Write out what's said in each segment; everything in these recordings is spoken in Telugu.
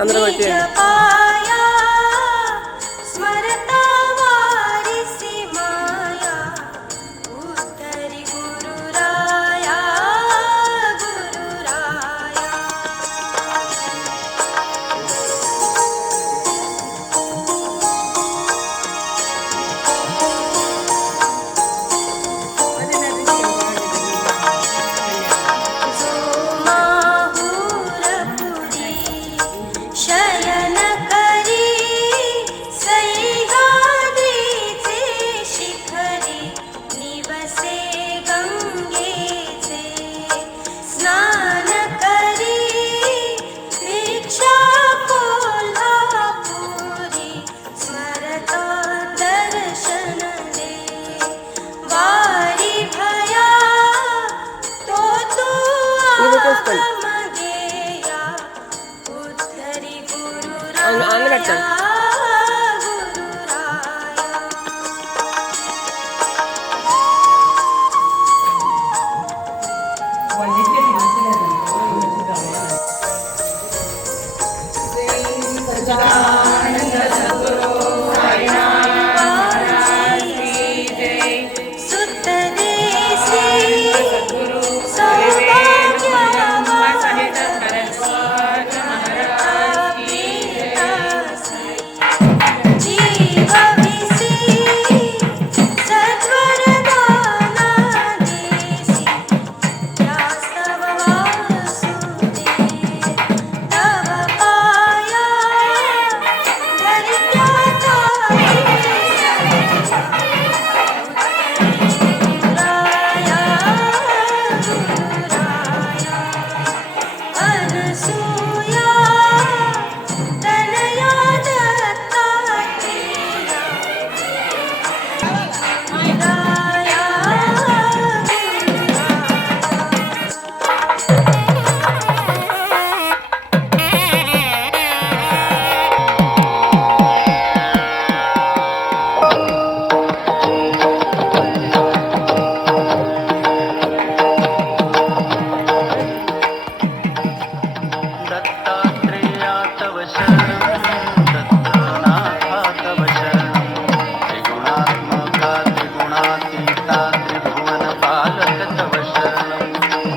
అందరం వచ్చి పెట్టండి.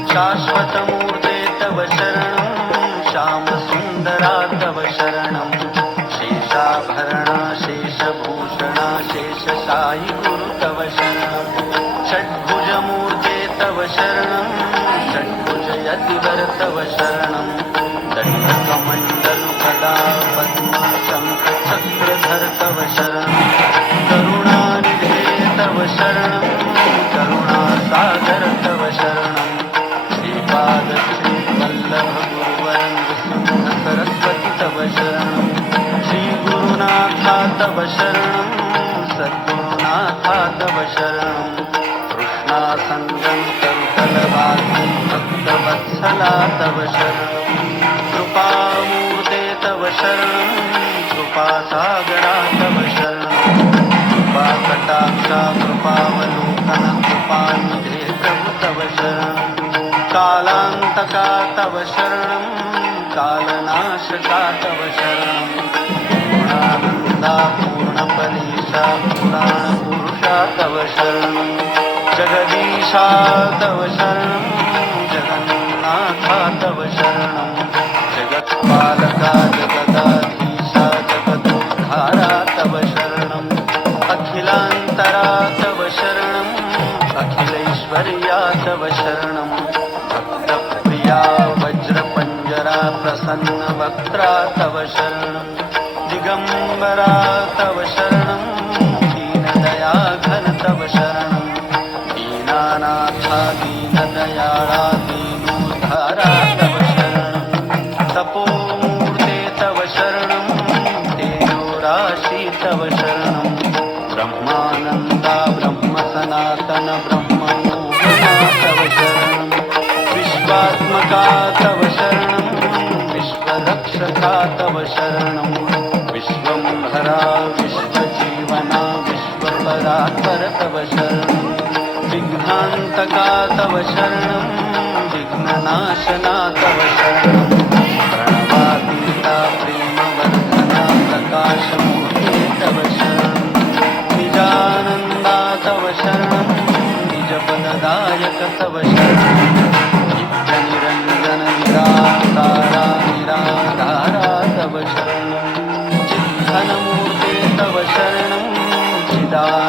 शाश्वतमूर्ते तव शरणं श्यामसुन्दरा तव शरणं शेषाभरणा शेषभूषणा शेषशायि गुरु तव शरणं षड्भुजमूर्ते तव शरणं षड्भुजयतिवर तव शरणं दण्डकमण्डलुकदा पद्मा शङ्खचक्रधर तव शरणं करुणानिधे तव शरणं करुणासागर तव शरणं श्री वल्लभ गुरुवरंद सिंह सरस्वती तव शरणं श्री गुरुनाथा तव शरणं सद्गुरुनाथा तव शरणं कृष्णा संगम करुतलवासी भक्तवत्सला तव शरणं कृपामूर्ते तव शरणं कृपासागरा तव शरणं कृपाकटाक्षा कृपावलोकन कृपानिधे प्रभु तव शरणं कालांतका तव शरणं कालनाशका तव शरणं पूर्णानंदा पूर्णपरीशा पुराणपुरुषा तव शरणं जगदीशा तव शरणं जगन्नाथा तव शरणं जगत्पालका जगदाधीशा जगदोद्धारा तव शरणं अखिलांतरा तव शरणं अखिलैश्वर्या तव शरणं भक्तप्रिया वज्रपञ्जरा प्रसन्नवक्त्रा तव शरणं दिगम्बरा तव शरणं दीनदयाघन तव शरणं दीनानाथा दीनदयाळा दीनोद्धारा तव शरणं तपोमूर्ते तव शरणं तेजोराशि तव शरणं ब्रह्मानन्दा ब्रह्मसनातन ब्रह्ममोहना तव शरणं विश्वात्मका तव शरणं विश्वरक्षका तव शरणं विश्वंभरा विश्वजीवना विश्वपरात्पर तव शरणं विघ्नान्तका तव शरणं विघ्ननाशना तव शरणं प्रणवातीता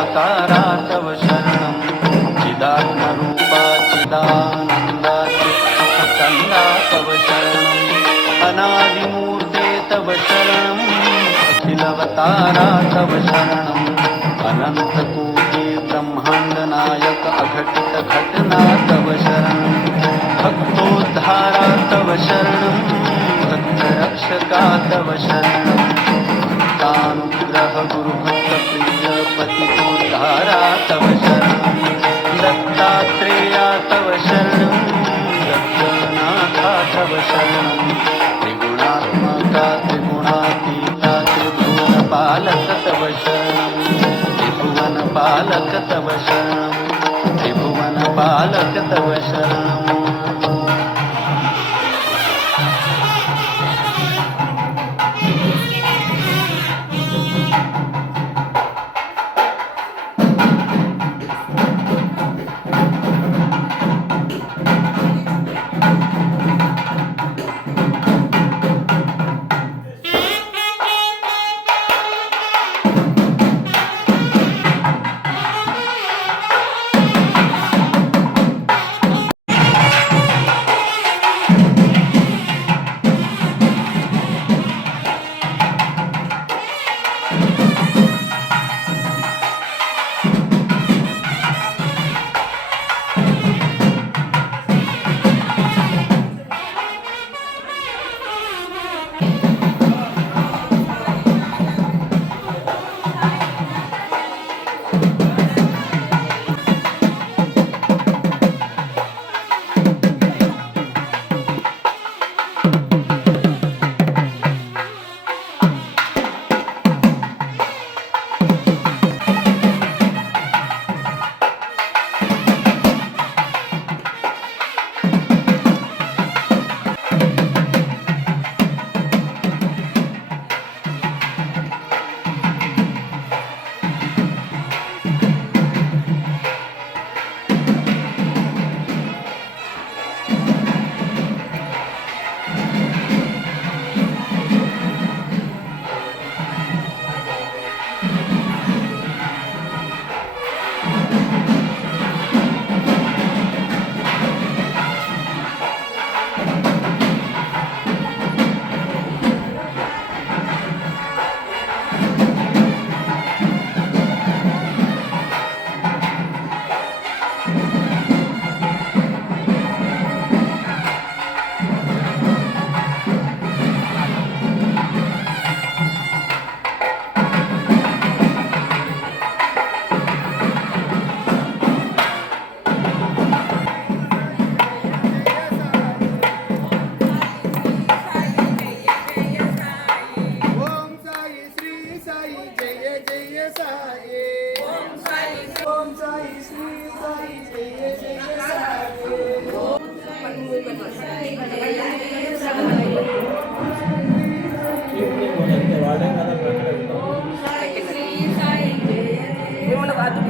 साकारा तव शरणं चिदात्मरूपा चिदानन्दा चित्सुखकन्दा तव शरणं अनादिमूर्ते तव शरणं अखिलवतारा तव शरणं अनन्तकोटि ब्रह्माण्डनायक अघटित घटना तव शरणं भक्तोद्धारा तव शरणं भक्तरक्षका तव शरणं भक्तानुग्रह गुरुभक्तप्रिय पतितोद्धारा तव शरणं दत्तात्रेया तव शरणं दत्तनाथा तव शरणं त्रिगुणात्मका त्रिगुणातीता त्रिभुवनपालक तव शरणं त्रिभुवनपालक तव शरणं त्रिभुवनपालक तव शरणं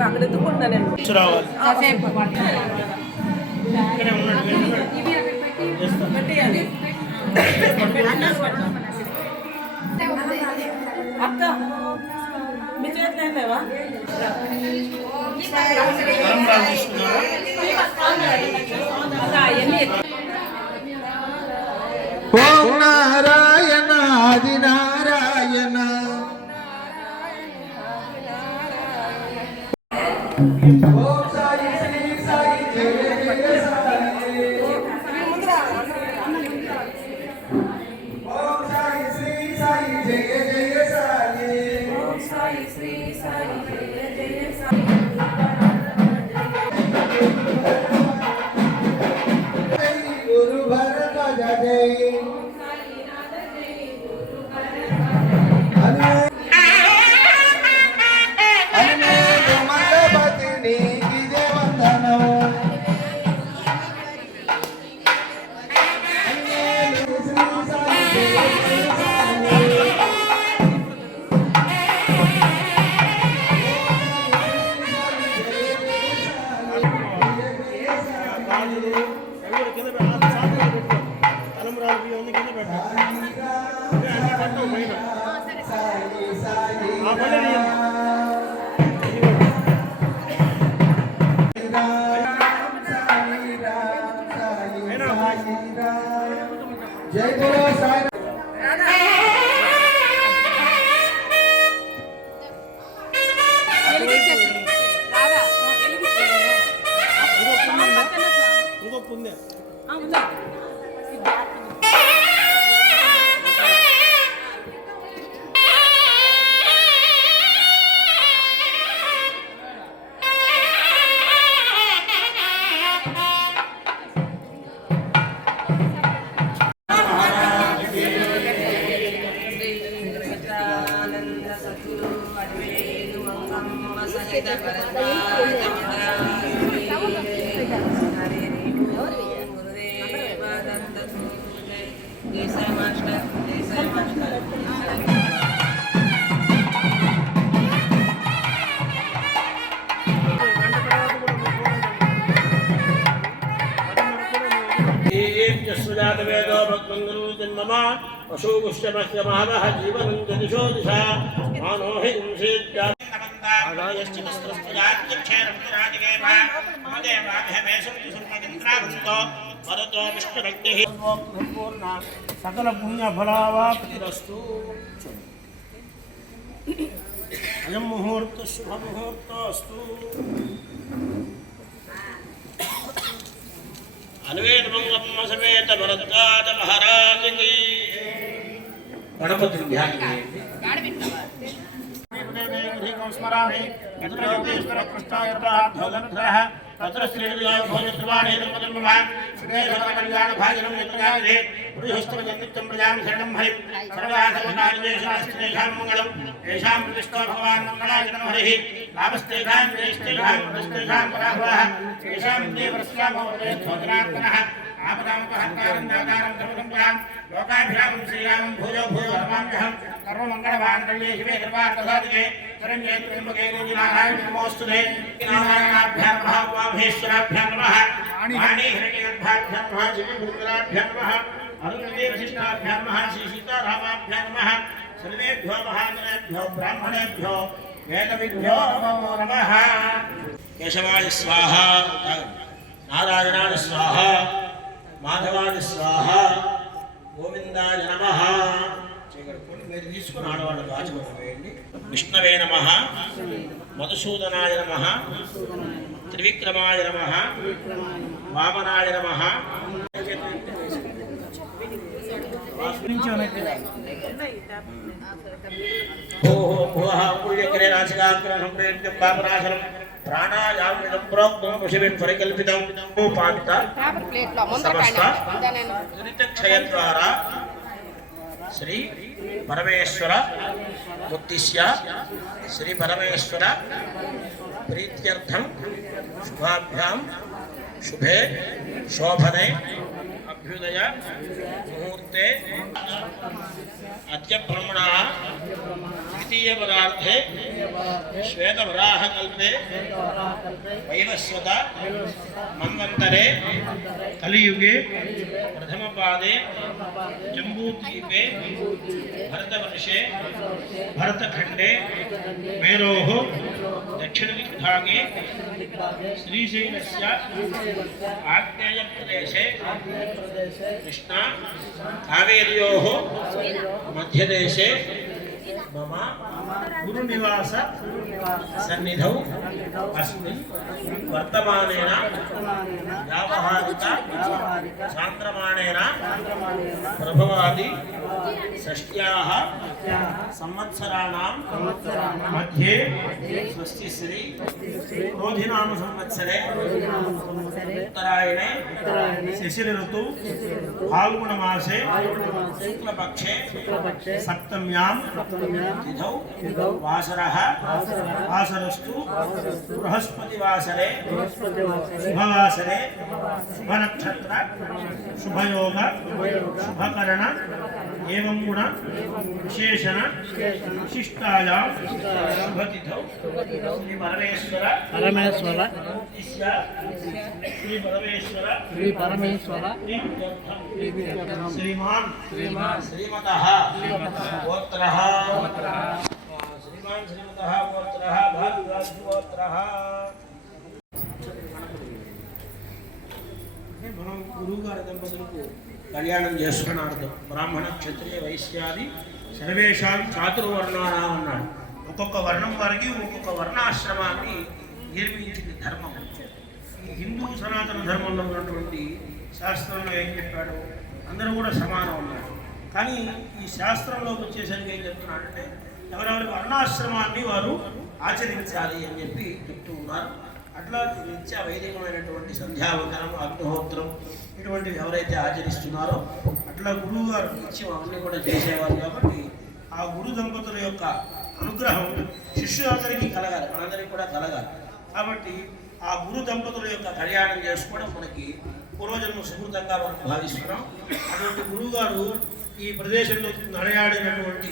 అక్కడ ఎత్తుకుంటా నేను అక్క మీ చేతి లేవా ఓం నారాయణ ఆది నారాయణ ఓం సాయి శ్రీ సాయి జయ జయ సాయి ఓం సాయి శ్రీ సాయి జయ జయ సాయి ఓం సాయి శ్రీ సాయి జయ జయ సాయి గురు భరత జయ ఆ वेदो भक्तंगुरु जन्मम अशोकुष्टमस्य महावः जीवनं दिशो दिशा मानो हि गुंसेत्या सकल पुण्य फलावाप्तिरस्तु अयं मुहूर्त शुभ मुहूर्त अस्तु अन्वेद मंगम समेत भरद्वाज महाराज की गणपति ध्यान स्मरामि यत्र योगेश्वर कृष्णायतः भगवन्तः तत्र श्रीदेव भोजत्वाणे नमः श्री कल्याण भाजनं यत्रयाजे पुरुषस्तमजन्नित्यं प्रजां शरणं हरिं सर्वाधर्मकार्येषास्त्रेषां मङ्गलं येषां प्रतिष्ठो भगवान् मङ्गलायतनो हरिः लाभस्तेषां ज्येष्ठेषां पुरस्तेषां पराभवः येषां देवरस्यां भवते स्तोत्रार्पणः आपदामुपहर्तारं दातारं धर्मसम्पदां लोकाभिरामं श्रीरामं भूयो भूयो नमाम्यहं सर्वमङ्गलमाङ्गल्ये शिवे सर्वार्थसाधिके शरण्ये त्र्यम्बके देवी नारायणी नमोऽस्तुते नारायणाभ्यां नमः उमामहेश्वराभ्यां नमः वाणी हिरण्यगर्भाभ्यां नमः शिवभूतराभ्यां नमः अरुणदेव वशिष्ठाभ्यां नमः श्री सीतारामाभ्यां नमः सर्वेभ्यो महाजनेभ्यो ब्राह्मणेभ्यो वेदविभ्यो नमो नमः केशवाय स्वाहा नारायणाय स्वाहा माधवाय स्वाहा गोविंदाय नमः మీరు తీసుకుని ఆడవాళ్ళు దాచుకోండి విష్ణవే నమః మధుసూదనాయ నమః త్రివిక్రమాయ నమః వామనాయ నమః ఓహో భువః పుణ్యకరే రాశికాగ్రహం ప్రేత్యం పాపనాశనం ప్రాణాయామం ప్రోక్తం ఋషిభిః పరికల్పితం ఉపాంత సమస్త దురితక్షయ ద్వారా श्री परमेश्वर मुक्तिस्य श्री परमेश्वर प्रीत्यर्थं शुभाभ्यां शुभे शोभने अभ्युदय मुहूर्ते अद्य ब्रह्मणः द्वितीय पदार्थे श्वेतवराहकल्पे वैवस्वत मन्वन्तरे कलियुगे प्रथमपादे जम्बूद्वीपे भरतवर्षे भरतखण्डे मेरोः दक्षिणदिग्भागे श्रीशैलस्य आग्नेयप्रदेशे कृष्णा कावेर्योः मध्यदेशे मम गुरुनिवास सन्निधौ अस्मिन् वर्तमानेन व्यावहारिक चान्द्रमाणेन प्रभवादि षष्ट्याः संवत्सराणां मध्ये स्वस्तिश्री क्रोधिनाम संवत्सरे उत्तरायणे शिशिर ऋतु फाल्गुणमासे शुक्लपक्षे सप्तम्यां तिथौ वासरः वासरस्तु बृहस्पतिवासरे शुभवासरे शुभनक्षत्र शुभयोग शुभकरण एवं गुण विशेषण विशिष्टायां शुभतिथौ श्री परमेश्वर श्री परमेश्वर श्रीमान श्रीमतः गोत्रः श्रीमान श्रीमतः गोत्रः भारद्वाज गोत्रः మనం గురువుగారి దంపతులకు కళ్యాణం చేసుకున్నాడు. బ్రాహ్మణ క్షత్రియ వైశ్యాది సర్వేషాం చాతుర్వర్ణానాం అన్నాడు. ఒక్కొక్క వర్ణం వారికి ఒక్కొక్క వర్ణాశ్రమాన్ని నిర్మించింది ధర్మం. ఈ హిందూ సనాతన ధర్మంలో ఉన్నటువంటి శాస్త్రంలో ఏం చెప్పాడు, అందరూ కూడా సమానం ఉన్నారు. కానీ ఈ శాస్త్రంలోకి వచ్చేసరికి ఏం చెప్తున్నాడంటే ఎవరెవరి వర్ణాశ్రమాన్ని వారు ఆచరించాలి అని చెప్పి చెప్తూ ఉన్నారు. అట్లా నిత్య వైదికమైనటువంటి సంధ్యావందనం అగ్నిహోత్రం ఇటువంటివి ఎవరైతే ఆచరిస్తున్నారో అట్లా గురువు గారు నిత్యం అవన్నీ కూడా చేసేవారు. కాబట్టి ఆ గురు దంపతుల యొక్క అనుగ్రహం శిష్యులందరికీ కలగాలి, మనందరికీ కూడా కలగాలి. కాబట్టి ఆ గురు దంపతుల యొక్క కళ్యాణం చేసుకోవడం మనకి పూర్వజన్మ సుకృతంగా మనం భావిస్తున్నాం. అటువంటి గురువుగారు ఈ ప్రదేశంలో నడయాడినటువంటి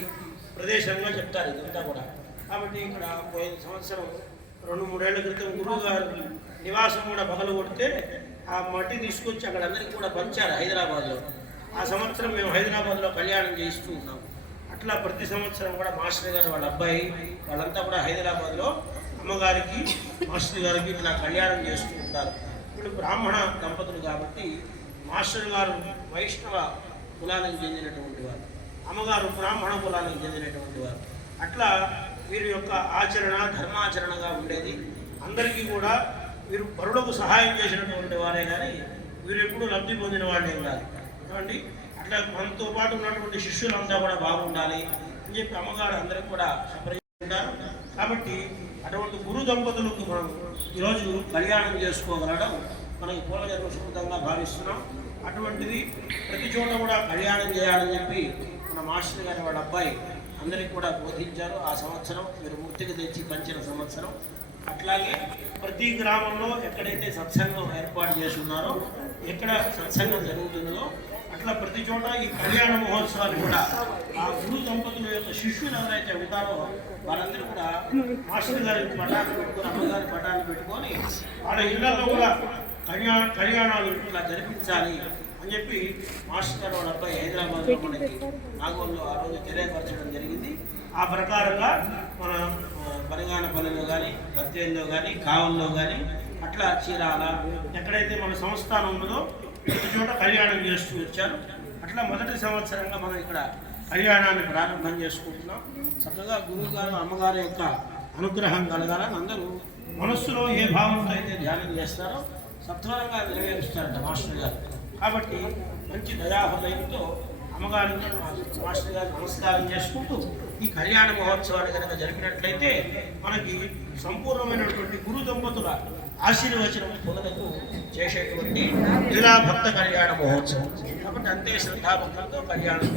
ప్రదేశంగా చెప్తారు ఇదంతా కూడా. కాబట్టి ఇక్కడ పోయిన సంవత్సరం 2-3 ఏళ్ల క్రితం గురువు గారు నివాసం కూడా పగలు కొడితే ఆ మట్టి తీసుకొచ్చి అక్కడ అందరికీ కూడా పంచారు హైదరాబాద్లో. ఆ సంవత్సరం మేము హైదరాబాద్లో కళ్యాణం చేస్తూ ఉన్నాం. అట్లా ప్రతి సంవత్సరం కూడా మాస్టర్ గారు వాళ్ళ అబ్బాయి వాళ్ళంతా కూడా హైదరాబాద్లో అమ్మగారికి మాస్టర్ గారికి ఇట్లా కళ్యాణం చేస్తూ ఉంటారు. ఇప్పుడు బ్రాహ్మణ దంపతులు కాబట్టి మాస్టర్ గారు వైష్ణవ కులానికి చెందినటువంటి వారు, అమ్మగారు బ్రాహ్మణ కులానికి చెందినటువంటి వారు. అట్లా వీరి యొక్క ఆచరణ ధర్మాచరణగా ఉండేది. అందరికీ కూడా వీరు పరులకు సహాయం చేసినటువంటి వారే కానీ వీరు ఎప్పుడూ లబ్ధి పొందిన వాళ్ళేం కాదు కాబట్టి అట్లా మనతో పాటు ఉన్నటువంటి శిష్యులంతా కూడా బాగుండాలి అని చెప్పి అమ్మగారు అందరికీ కూడా సంప్రదించారు. కాబట్టి అటువంటి గురు దంపతులకు మనం ఈరోజు కళ్యాణం చేసుకోగలడం మనకి పూర్వజన్మ సుకృతంగా భావిస్తున్నాం. అటువంటిది ప్రతి చోట కూడా కళ్యాణం చేయాలని చెప్పి మన మాస్టర్ గారి వాళ్ళ అబ్బాయి అందరికీ కూడా బోధించారు. ఆ సంవత్సరం మీరు మూర్తికి తెచ్చి పంచిన సంవత్సరం. అట్లాగే ప్రతి గ్రామంలో ఎక్కడైతే సత్సంగం ఏర్పాటు చేసి ఉన్నారో, ఎక్కడ సత్సంగం జరుగుతుందో అట్లా ప్రతి చోట ఈ కళ్యాణ మహోత్సవాలు కూడా ఆ గురు దంపతుల యొక్క శిష్యులు ఎవరైతే ఉంటారో వాళ్ళందరూ కూడా మాస్టర్ గారి పటాన్ని పెట్టుకొని అమ్మగారి పటాన్ని పెట్టుకొని వాళ్ళ ఇళ్లలో కూడా కళ్యాణాలు ఇట్లా జరిపించాలి అని చెప్పి మాస్టర్ గారు వాళ్ళ అబ్బాయి హైదరాబాద్లో మనకి నాగోల్లో ఆ రోజు తెలియపరచడం జరిగింది. ఆ ప్రకారంగా మన బనగానపల్లిలో కానీ బద్వేల్లో కానీ కావల్లో కానీ అట్లా చీరాల ఎక్కడైతే మన సంస్థానం ఉన్నదో ప్రతి చోట కళ్యాణం చేస్తూ వచ్చారు. అట్లా మొదటి సంవత్సరంగా మనం ఇక్కడ కళ్యాణాన్ని ప్రారంభం చేసుకుంటున్నాం. చక్కగా గురువు గారు అమ్మగారి యొక్క అనుగ్రహం కలగాలని అందరూ మనస్సులో ఏ భావంతో అయితే ధ్యానం చేస్తారో సత్వరంగా నెరవేరుస్తారట మాస్టర్ గారు. కాబట్టి మంచి దయాహృదయంతో అమ్మగారిని మాస్టర్ గారు నమస్కారం చేసుకుంటూ ఈ కళ్యాణ మహోత్సవాన్ని కనుక జరిపినట్లయితే మనకి సంపూర్ణమైనటువంటి గురు దంపతుల ఆశీర్వచనం పొందలకు చేసేటువంటి లీలా భక్త కళ్యాణ మహోత్సవం. కాబట్టి అంతే శ్రద్ధాభక్తులతో కళ్యాణం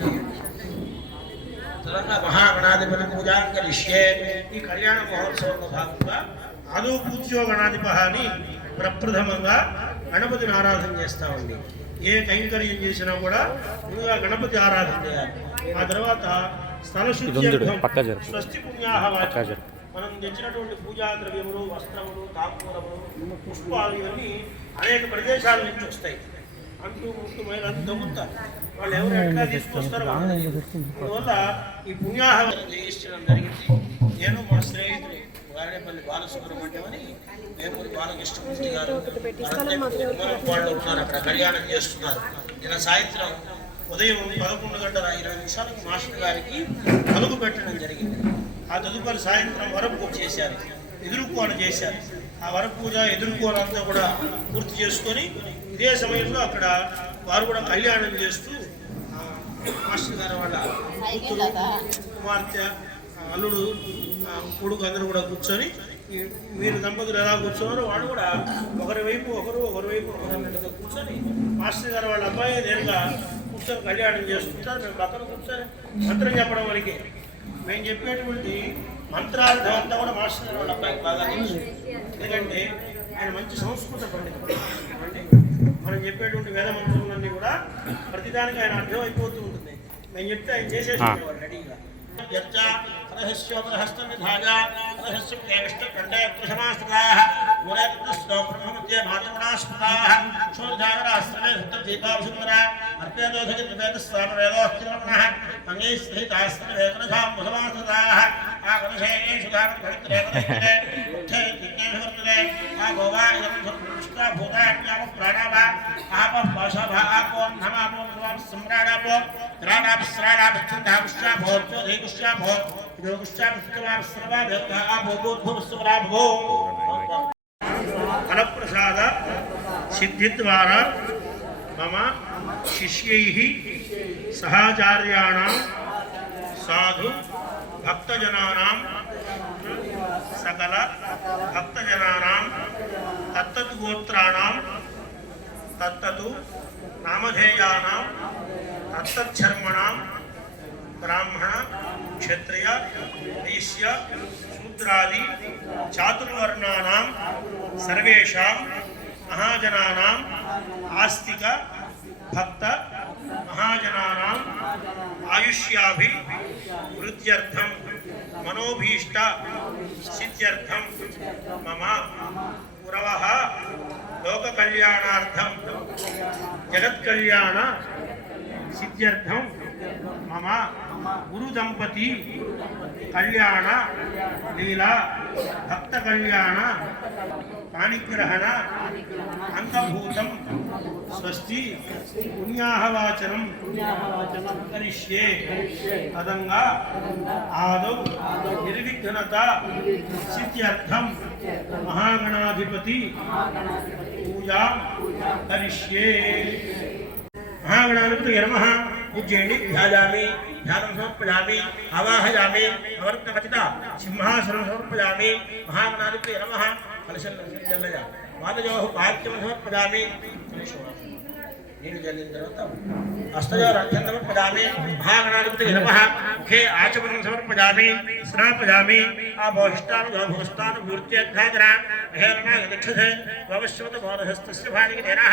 తెలంగాణ మహాగణాధిపతి పూజాంకరిష్యే. ఈ కళ్యాణ మహోత్సవంలో భాగంగా ఆదో పూజ్యో గణాధిప అని ప్రప్రథమంగా గణపతిని ఆరాధన చేస్తామండి. ఏ కైంకర్యం చేసినా కూడా ముందుగా గణపతి ఆరాధన చేయాలి. ఆ తర్వాత స్థలశుద్ధి, స్వస్తి పుణ్యాహ వాచకం, మనం తెచ్చినటువంటి పూజా ద్రవ్యములు, వస్త్రములు, తాంబూలములు, పుష్పాలు ఇవన్నీ అనేక ప్రదేశాల నుంచి వస్తాయి. అంటూ ముట్టు మైలంతా దొంగతారు. వాళ్ళు ఎవరు ఎట్లా తీసుకొస్తారో అందువల్ల ఈ పుణ్యాహవనం చేయించడం జరిగింది. నేను మా స్నేహితులు వాడేపల్లి బాలసుబ్రహ్మణ్యం అని వేమూరి బాలకృష్ణమూర్తి గారు వాళ్ళు ఉన్నారు, అక్కడ కళ్యాణం చేస్తున్నారు. నిన్న సాయంత్రం ఉదయం 11:20 మాస్టర్ గారికి పలుకు పెట్టడం జరిగింది. ఆ తదుపరి సాయంత్రం వరపూజ చేశారు, ఎదురుకోన చేశారు. ఆ వరపూజ ఎదురుకోనంతా కూడా పూర్తి చేసుకొని ఇదే సమయంలో అక్కడ వారు కూడా కళ్యాణం చేస్తూ మాస్టర్ గారు వాళ్ళ కూతురు, కుమార్తె, అల్లుడు, కొడుకు అందరూ కూడా కూర్చొని వీరు దంపతులు ఎలా కూర్చున్నారో వాడు కూడా ఒకరి వైపు ఒకరు అన్నట్టుగా కూర్చొని మాస్టర్ గారు వాళ్ళ అబ్బాయి నేరుగా కూర్చొని కళ్యాణం చేసుకుంటారు. మేము పక్కన కూర్చొని మంత్రం చెప్పడం వరకే. మేము చెప్పేటువంటి మంత్రార్థం అంతా కూడా మాస్టర్ గారు వాళ్ళ అబ్బాయికి బాగా తెలుసు. ఎందుకంటే ఆయన మంచి సంస్కృత పండితుడు. అంటే మనం చెప్పేటువంటి వేద మంత్రులన్నీ కూడా ప్రతిదానికి ఆయన అర్థం అయిపోతూ ఉంటుంది. మేము చెప్తే ఆయన చేసేసేవాడు రెడీగా. రహస్యోపరహస్తనిధాగా రహస్యం కేష్టకండే ప్రథమాస్త్రాః మురత్నస్తో బ్రహ్మమధ్యే భాతగుణాస్పదాః శోధాగరాస్త్రమే సప్తదీపావసుందర అర్పేదోధగిరివేదస్వామవేదోఃకిరమణః అంగైస్థితాస్త్రవేదనధాం ప్రథమాస్త్రాః ఆగమశేషు ధామపవిత్రేకదే ఉద్ధే దిగ్నేవర్తదే ఆ గోవా ఇదం ధర్మృష్ట భూతాజ్ఞామ ప్రాణావా ఆపః పాశభా ఆపోం నమాపో నమాం సమ్రాడాపో త్రాణాపిస్రాడాపిచ్ఛందాపుష్యా భోత్యో ధైకుష్యా భో ఫలప్రసాద సిద్ధి ద్వారా మమ శిష్యైః సహాచార్యాణాం సాధు భక్తజనానాం సకల భక్తజనానాం తత్తత్ గోత్రాణాం తత్తత్ నామధేయానాం తత్తచ్చర్మణాం బ్రాహ్మణ క్షత్రియ వైశ్య శూద్రాది చాతుర్వర్ణానాం సర్వేషాం మహాజనానాం ఆస్తిక భక్త మహాజనానాం ఆయుష్యాభి వృద్ధ్యర్థం మనోభీష్ట సిద్ధ్యర్థం మమ పురవః లోక కళ్యాణార్థం జగత్ కళ్యాణ సిద్ధ్యర్థం మమ గురు దంపతి కళ్యాణ లీలా భక్త కళ్యాణ పాణిగ్రహణ అంగభూతం స్వస్తి పుణ్యాహవాచనం కరిష్యే తదంగా ఆదౌ నిర్విఘ్నత సిద్ధ్యర్థం మహాగణాధిపతి పూజా కరిష్యే. महागणाधिपति नमः पूज्येणि ध्यायामि ध्यानं समर्पयामि आवाहयामि अवर्तकचिता सिंहासनं समर्पयामि महागणाधिपति नमः कलशजलया पादयोः पाद्यं समर्पयामि नीरु जलेन తర్వాత हस्तयोरर्घ्यं समर्पयामि महागणाधिपति नमः मुखे आचमनं समर्पयामि स्नापयामि आभोष्टानुभोस्तानुभूर्त्यध्यादरा हेरणा यदक्षसे भवश्वत बोधहस्तस्य भानिकेनः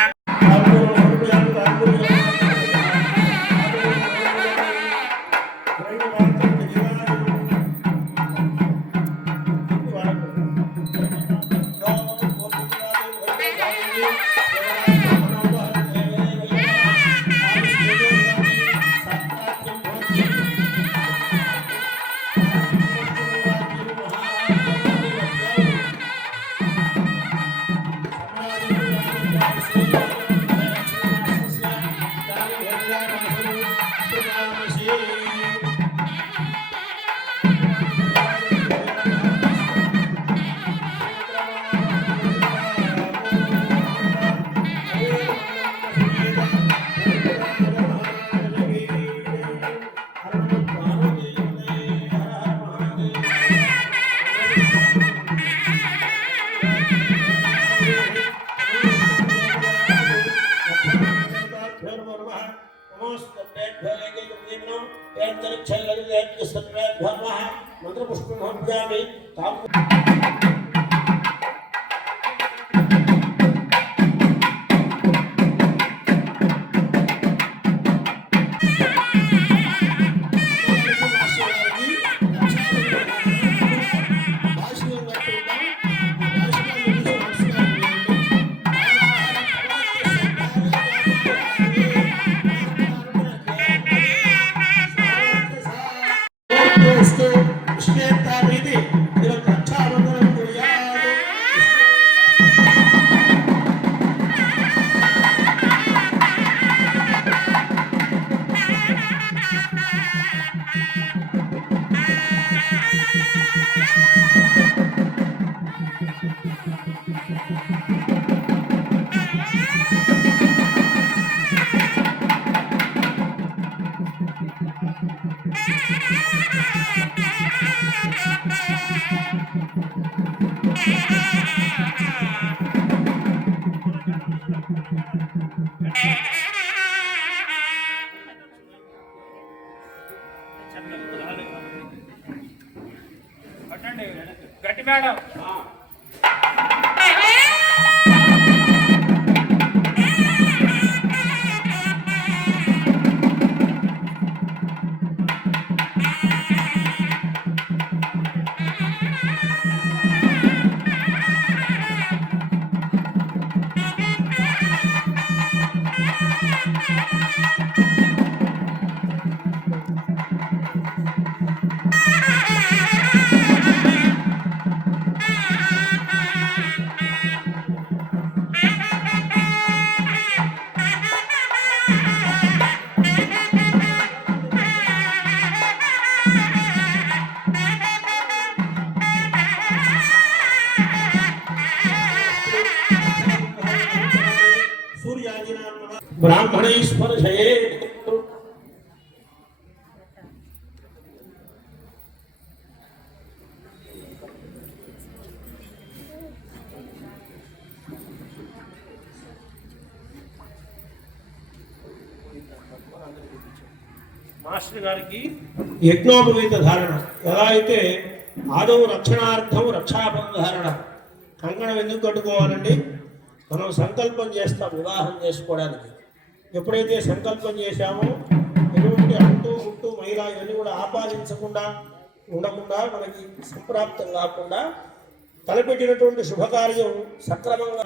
గట్టి మేడం ब्राह्मणैः स्पर्शये మాస్టర్ గారికి యజ్ఞోపవీత ధారణ. ఎలా అయితే ఆదౌ రక్షణార్థం రక్షాబంధారణ. కంకణం ఎందుకు కట్టుకోవాలండి? మనం సంకల్పం చేస్తాం వివాహం చేసుకోవడానికి. ఎప్పుడైతే సంకల్పం చేశామో ఎటువంటి అంటూ గుట్టు మహిళ ఇవన్నీ కూడా ఆపాదించకుండా ఉండకుండా మనకి సంప్రాప్తం కాకుండా తలపెట్టినటువంటి శుభకార్యం సక్రమంగా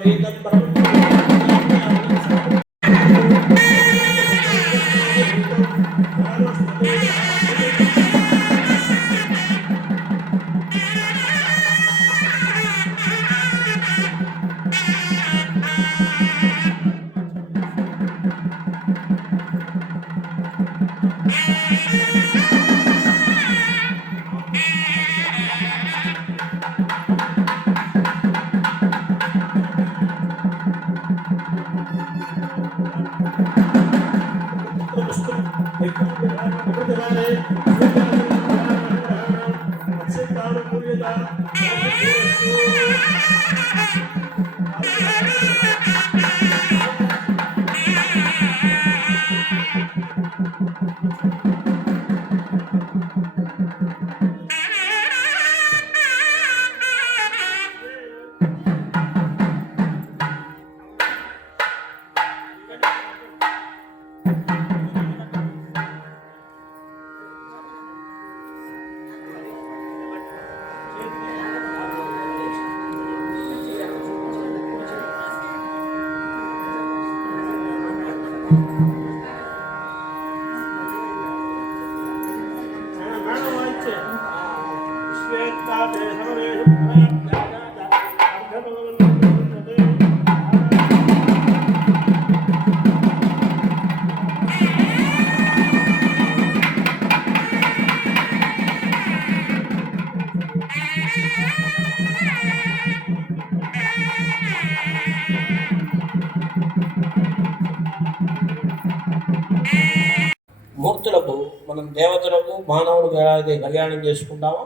మూర్తులకు మనం దేవతలకు మానవులకు ఎలా అయితే కళ్యాణం చేసుకుంటామో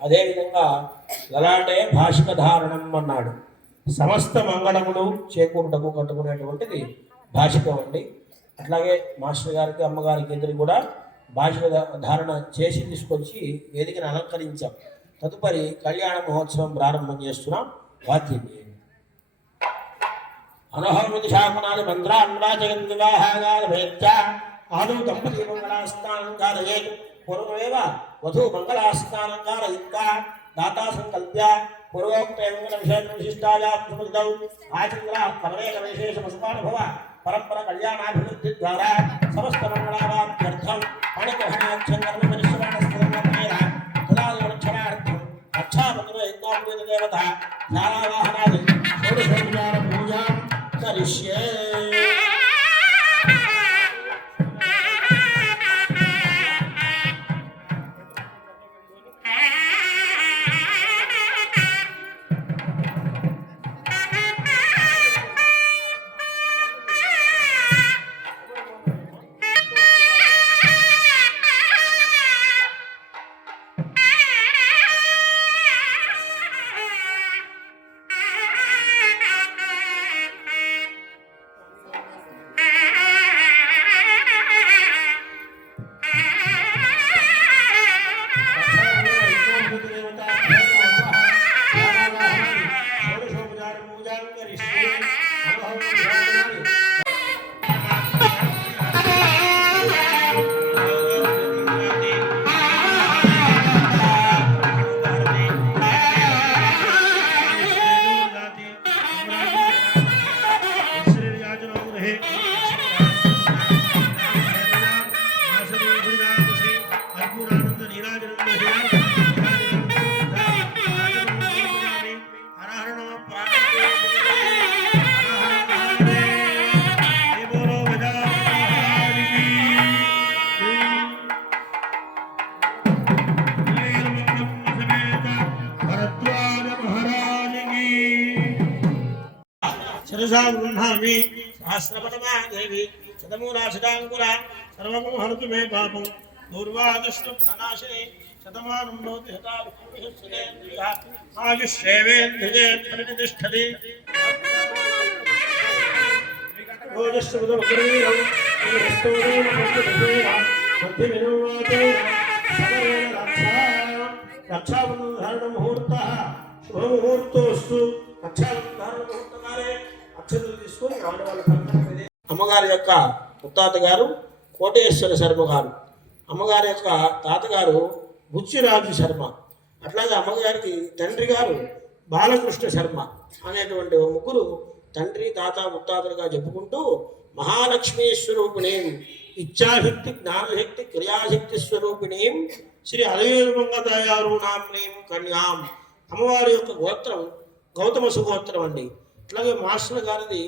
అదేవిధంగా లలాటే భాషిక ధారణం అన్నాడు. సమస్త మంగళములు చేకూరుటకు కట్టుకునేటువంటిది భాషికం అండి. అట్లాగే మాస్టర్ గారికి అమ్మగారికి ఇద్దరికి కూడా భాషిక ధారణ చేసి తీసుకొచ్చి వేదికను అలంకరించాం. తదుపరి కళ్యాణ మహోత్సవం ప్రారంభం చేస్తున్నాం. వాద్యం అనోహమృతి శాకునాది మంత్రాన్వాచకం వివాహాగాలభేత్య ఆదౌ దంపతి మంగళాస్నానం కారయేత్ పూర్వమేవ వధూ మంగళాస్నానం కారయిత్వా దాతా సంకల్ప్య పూర్వోక్త విశిష్టాయాం సుమృతౌ ఆచంద్ర పరమేక విశేషమసుమానుభవ పరంపర కళ్యాణాభివృద్ధి ద్వారా సమస్త మంగళావాప్త్యర్థం పణిగ్రహణాక్షరార్థం రక్షాబంధన యజ్ఞోపవేత దేవత ధ్యానావాహనాది షోడశోపచార పూజాం కరిష్యే. गृह्णामि सहस्रपदमा देवी शतमूलाशताङ्कुरा सर्वं हरतु मे पापं दूर्वादुष्टप्रणाशिनी शतमानं भवति हताभिः आयुष्येवेन्द्रिये परितिष्ठति ओजस्वदुर्गरीरं రక్షాబంధన ముహూర్త శుభముహూర్తోస్తు. రక్షాబంధన ముహూర్తకాలే అక్షతలు తీసుకొని ఆడవాళ్ళ అమ్మగారి యొక్క ముత్తాత గారు కోటేశ్వర శర్మ గారు, అమ్మగారి యొక్క తాతగారు బుచ్చిరాజు శర్మ, అట్లాగే అమ్మగారికి తండ్రి గారు బాలకృష్ణ శర్మ అనేటువంటి ముగ్గురు తండ్రి తాత ముత్తాతలుగా చెప్పుకుంటూ మహాలక్ష్మీ స్వరూపిణీం ఇచ్ఛాశక్తి జ్ఞానశక్తి క్రియాశక్తి స్వరూపిణీం శ్రీ అలవేలు మంగతాయారు నామ్నీం కన్యాం. అమ్మవారి యొక్క గోత్రం గౌతమ సుగోత్రం అండి. అట్లాగే మాస్టర్ గారిది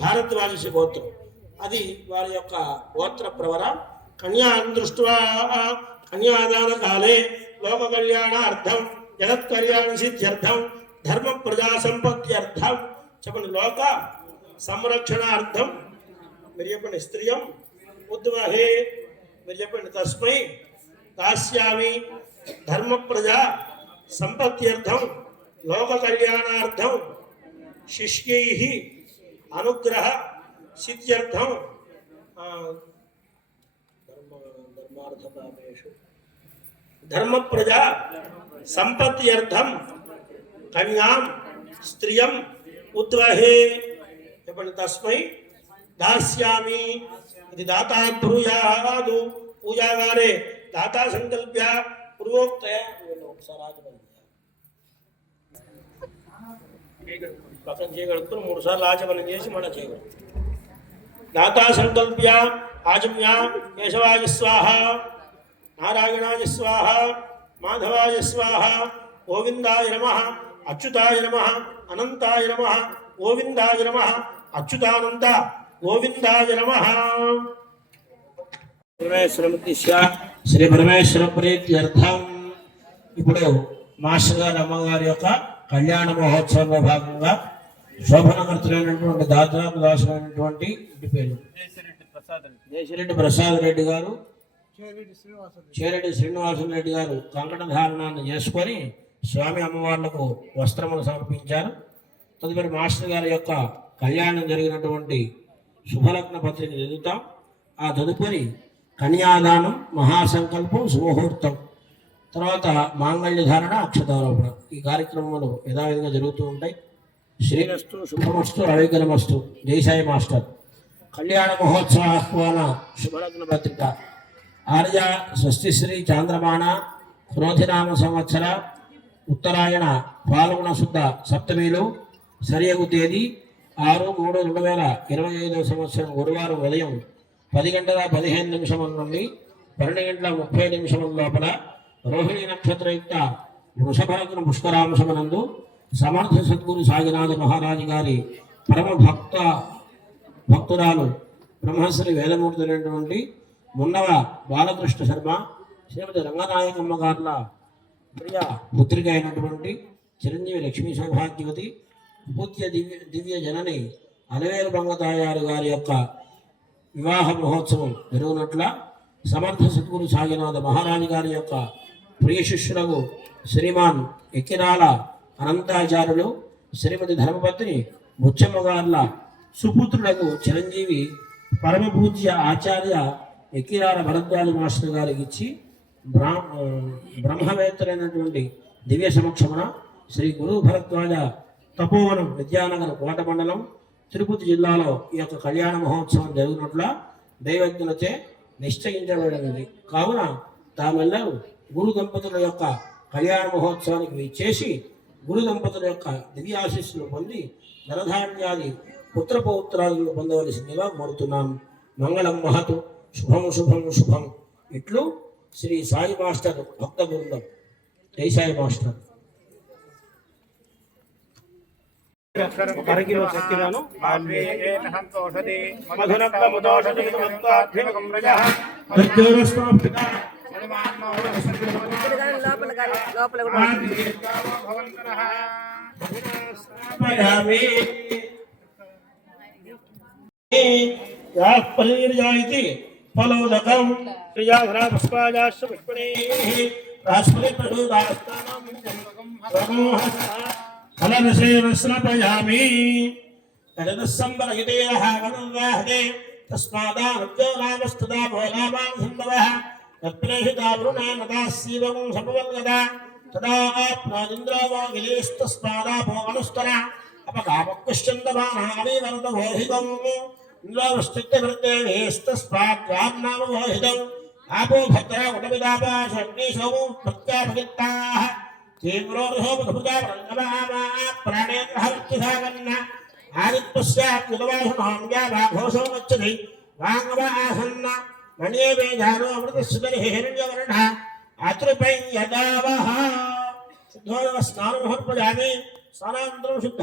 భారద్వాజ గోత్రం, అది వారి యొక్క గోత్ర ప్రవర. కన్యాన్ దృష్ట్వా కన్యాదాన కాలే లోక కళ్యాణార్థం జగత్ కళ్యాణ సిద్ధ్యర్థం ధర్మ ప్రజా సంపత్త్యర్థం చెప్పండి లోక సంరక్షణార్థం మీరు చెప్పండి స్త్రియం ఉద్వహే మీరు చెప్పండి తస్మై దాస్యామి ధర్మ ప్రజా సంపత్త్యర్థం లోక కళ్యాణార్థం శిష్యై అనుగ్రహ సిద్ధ్యర్థం ధర్మ ప్రజా సంపత్త్యర్థం కన్యాం స్త్రియం ఉద్వహే చెప్పండి తస్మై దాస్యామి. ఇది దాతా బ్రూయాదు పూజాగారే దాతా సంకల్ప్య పూర్వోక్త ఒకసారి పక్కన చేయగలుగుతారు, 3 సార్లు ఆచమనం చేసి మళ్ళీ చేయగలుగుతారు. దాతా సంకల్ప్య ఆచమ్య కేశవాయ స్వాహ నారాయణాయ స్వాహ మాధవాయ స్వాహ గోవిందాయ నమః అచ్యుతాయ నమః అనంతాయ నమః గోవిందాయ నమః అచ్యుతానంద గోవిందాయ నమః. శ్రీ పరమేశ్వర ప్రీత్యర్థం ఇప్పుడు మాస్టర్ గారి అమ్మగారి యొక్క కళ్యాణ మహోత్సవంలో భాగంగా శోభనకర్తలైనటువంటి దాదాపుదాసులైనటువంటి ఇంటి పేరు దేశిరెడ్డి ప్రసాద్ రెడ్డి గారు, చేరెడ్డి శ్రీనివాసరెడ్డి గారు కంకణ ధారణాన్ని చేసుకొని స్వామి అమ్మవార్లకు వస్త్రములు సమర్పించారు. తదుపరి మాస్టర్ గారి యొక్క కళ్యాణం జరిగినటువంటి శుభలగ్న పత్రిక చదువుతాం. ఆ తదుపరి కన్యాదానం, మహాసంకల్పం, శుభముహూర్తం, తర్వాత మాంగళ్య ధారణ, అక్షతారోపణ. ఈ కార్యక్రమాలు యథావిధిగా జరుగుతూ ఉంటాయి. శ్రీరస్తు శుభమస్తు రవికరమస్తు. దేశాయి మాస్టర్ కళ్యాణ మహోత్సవ ఆహ్వాన శుభలగ్న పత్రిక. ఆర్య స్వస్తిశ్రీ చాంద్రమాణ క్రోధినామ సంవత్సర ఉత్తరాయణ పాల్గొన శుద్ధ సప్తమిలో సరియగు తేదీ 6/3/2025 సంవత్సరం గురువారం ఉదయం 10:15 నుండి 12:30 లోపల రోహిణి నక్షత్రయుక్త వృషభలగ్న పుష్కరాంశమనందు సమర్థ సద్గురు సాగినాథ మహారాజు గారి పరమ భక్తురాలు బ్రహ్మశ్రీ వేదమూర్తులైనటువంటి మున్నవ బాలకృష్ణ శర్మ, శ్రీమతి రంగనాయకమ్మ గారుల ప్రియ పుత్రిక అయినటువంటి చిరంజీవి లక్ష్మీ సౌభాగ్యవతి పూజ్య దివ్య జనని అలవేలు మంగతాయారు గారి యొక్క వివాహ మహోత్సవం జరుగునట్ల సమర్థ సద్గురు సాగినాథ మహారాజు గారి యొక్క ప్రియ శిష్యులకు శ్రీమాన్ ఎక్కిరాల అనంతాచార్యులు, శ్రీమతి ధర్మపత్ని ముచ్చమ్మ గారుల సుపుత్రులకు చిరంజీవి పరమ పూజ్య ఆచార్య ఎక్కిరాల భరద్వాజ మాస్టర్ గారికి ఇచ్చి బ్రహ్మవేత్తలైనటువంటి దివ్య సమక్షమున శ్రీ గురు భరద్వాజ తపోవనం విద్యానగర్ కోట మండలం తిరుపతి జిల్లాలో ఈ యొక్క కళ్యాణ మహోత్సవం జరుగునట్ల దైవజ్ఞులచే నిశ్చయించబడినది. కావున తామెల్లరూ గురు దంపతుల యొక్క కళ్యాణ మహోత్సవానికి విచ్చేసి గురు దంపతుల యొక్క దివ్యాశీస్సులు పొంది ధనధాన్యాది పుత్రపౌత్రాలను పొందవలసిందిగా కోరుతున్నాం. మంగళం మహతు, శుభం శుభం శుభం. ఇట్లు శ్రీ సాయి మాస్టర్ భక్త బృందం. జై సాయి మాస్టర్. అరకిలో శక్తిగాను పల్లీర్జాయితి ఫలోదకం ప్రియాధరా పుష్పాజాశ్చ పుష్పణేః రాష్ట్రే ప్రచోదాస్తానం ఫలనసేవస్నపయామి తదస్సంబరహితేః వనవాహదే తస్మాదానుజ్జో నామస్తదా భోగామాన్ సంభవః यत्प्रेषितावरुणानदास्येवं समवल्गदा तदा आप्नादिन्द्रावागिलेस्तस्मादापो अनुस्तरा अपकामक्कुश्चन्दमानाविवर्तमोहितम् इन्द्रावश्चित्तवृत्तेवेस्तस्माद्वाग्नाममोहितम् आपो भद्रा उडविदापाशग्निशोमो प्रत्यापगित्ताः तीव्रोर्होपधुजा प्रङ्गमामा प्राणेन्द्रहवर्तिसागन्न आदित्यस्यात्युदवासुनाम्याभाघोषो गच्छति वाङ्गव आसन्न मण्ये वेदानो अमृतस्सुतरिः हिरण्यवर्णः आतृपै यदावः शुद्धोदक स्नानं समर्पयामि स्नानानन्तरं शुद्ध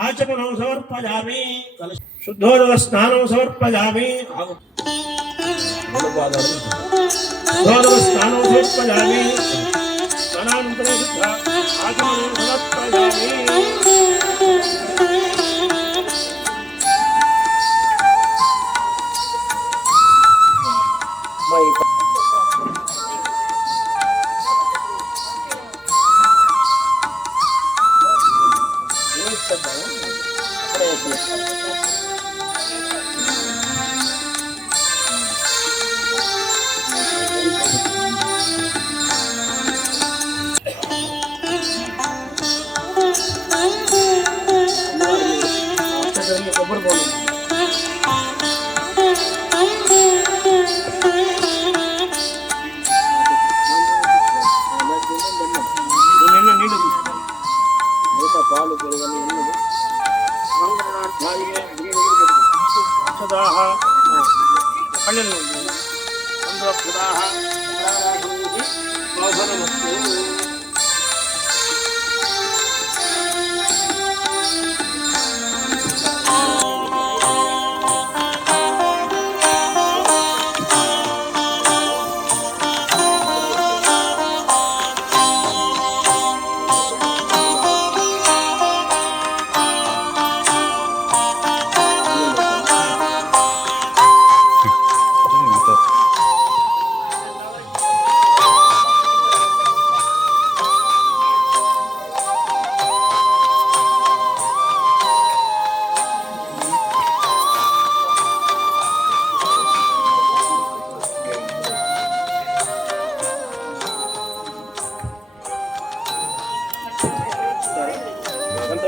आचमनं समर्पयामि शुद्धोदक स्नानं समर्पयामि शुद्धोदक स्नानं समर्पयामि स्नानानन्तरं शुद्ध आचमनं समर्पयामि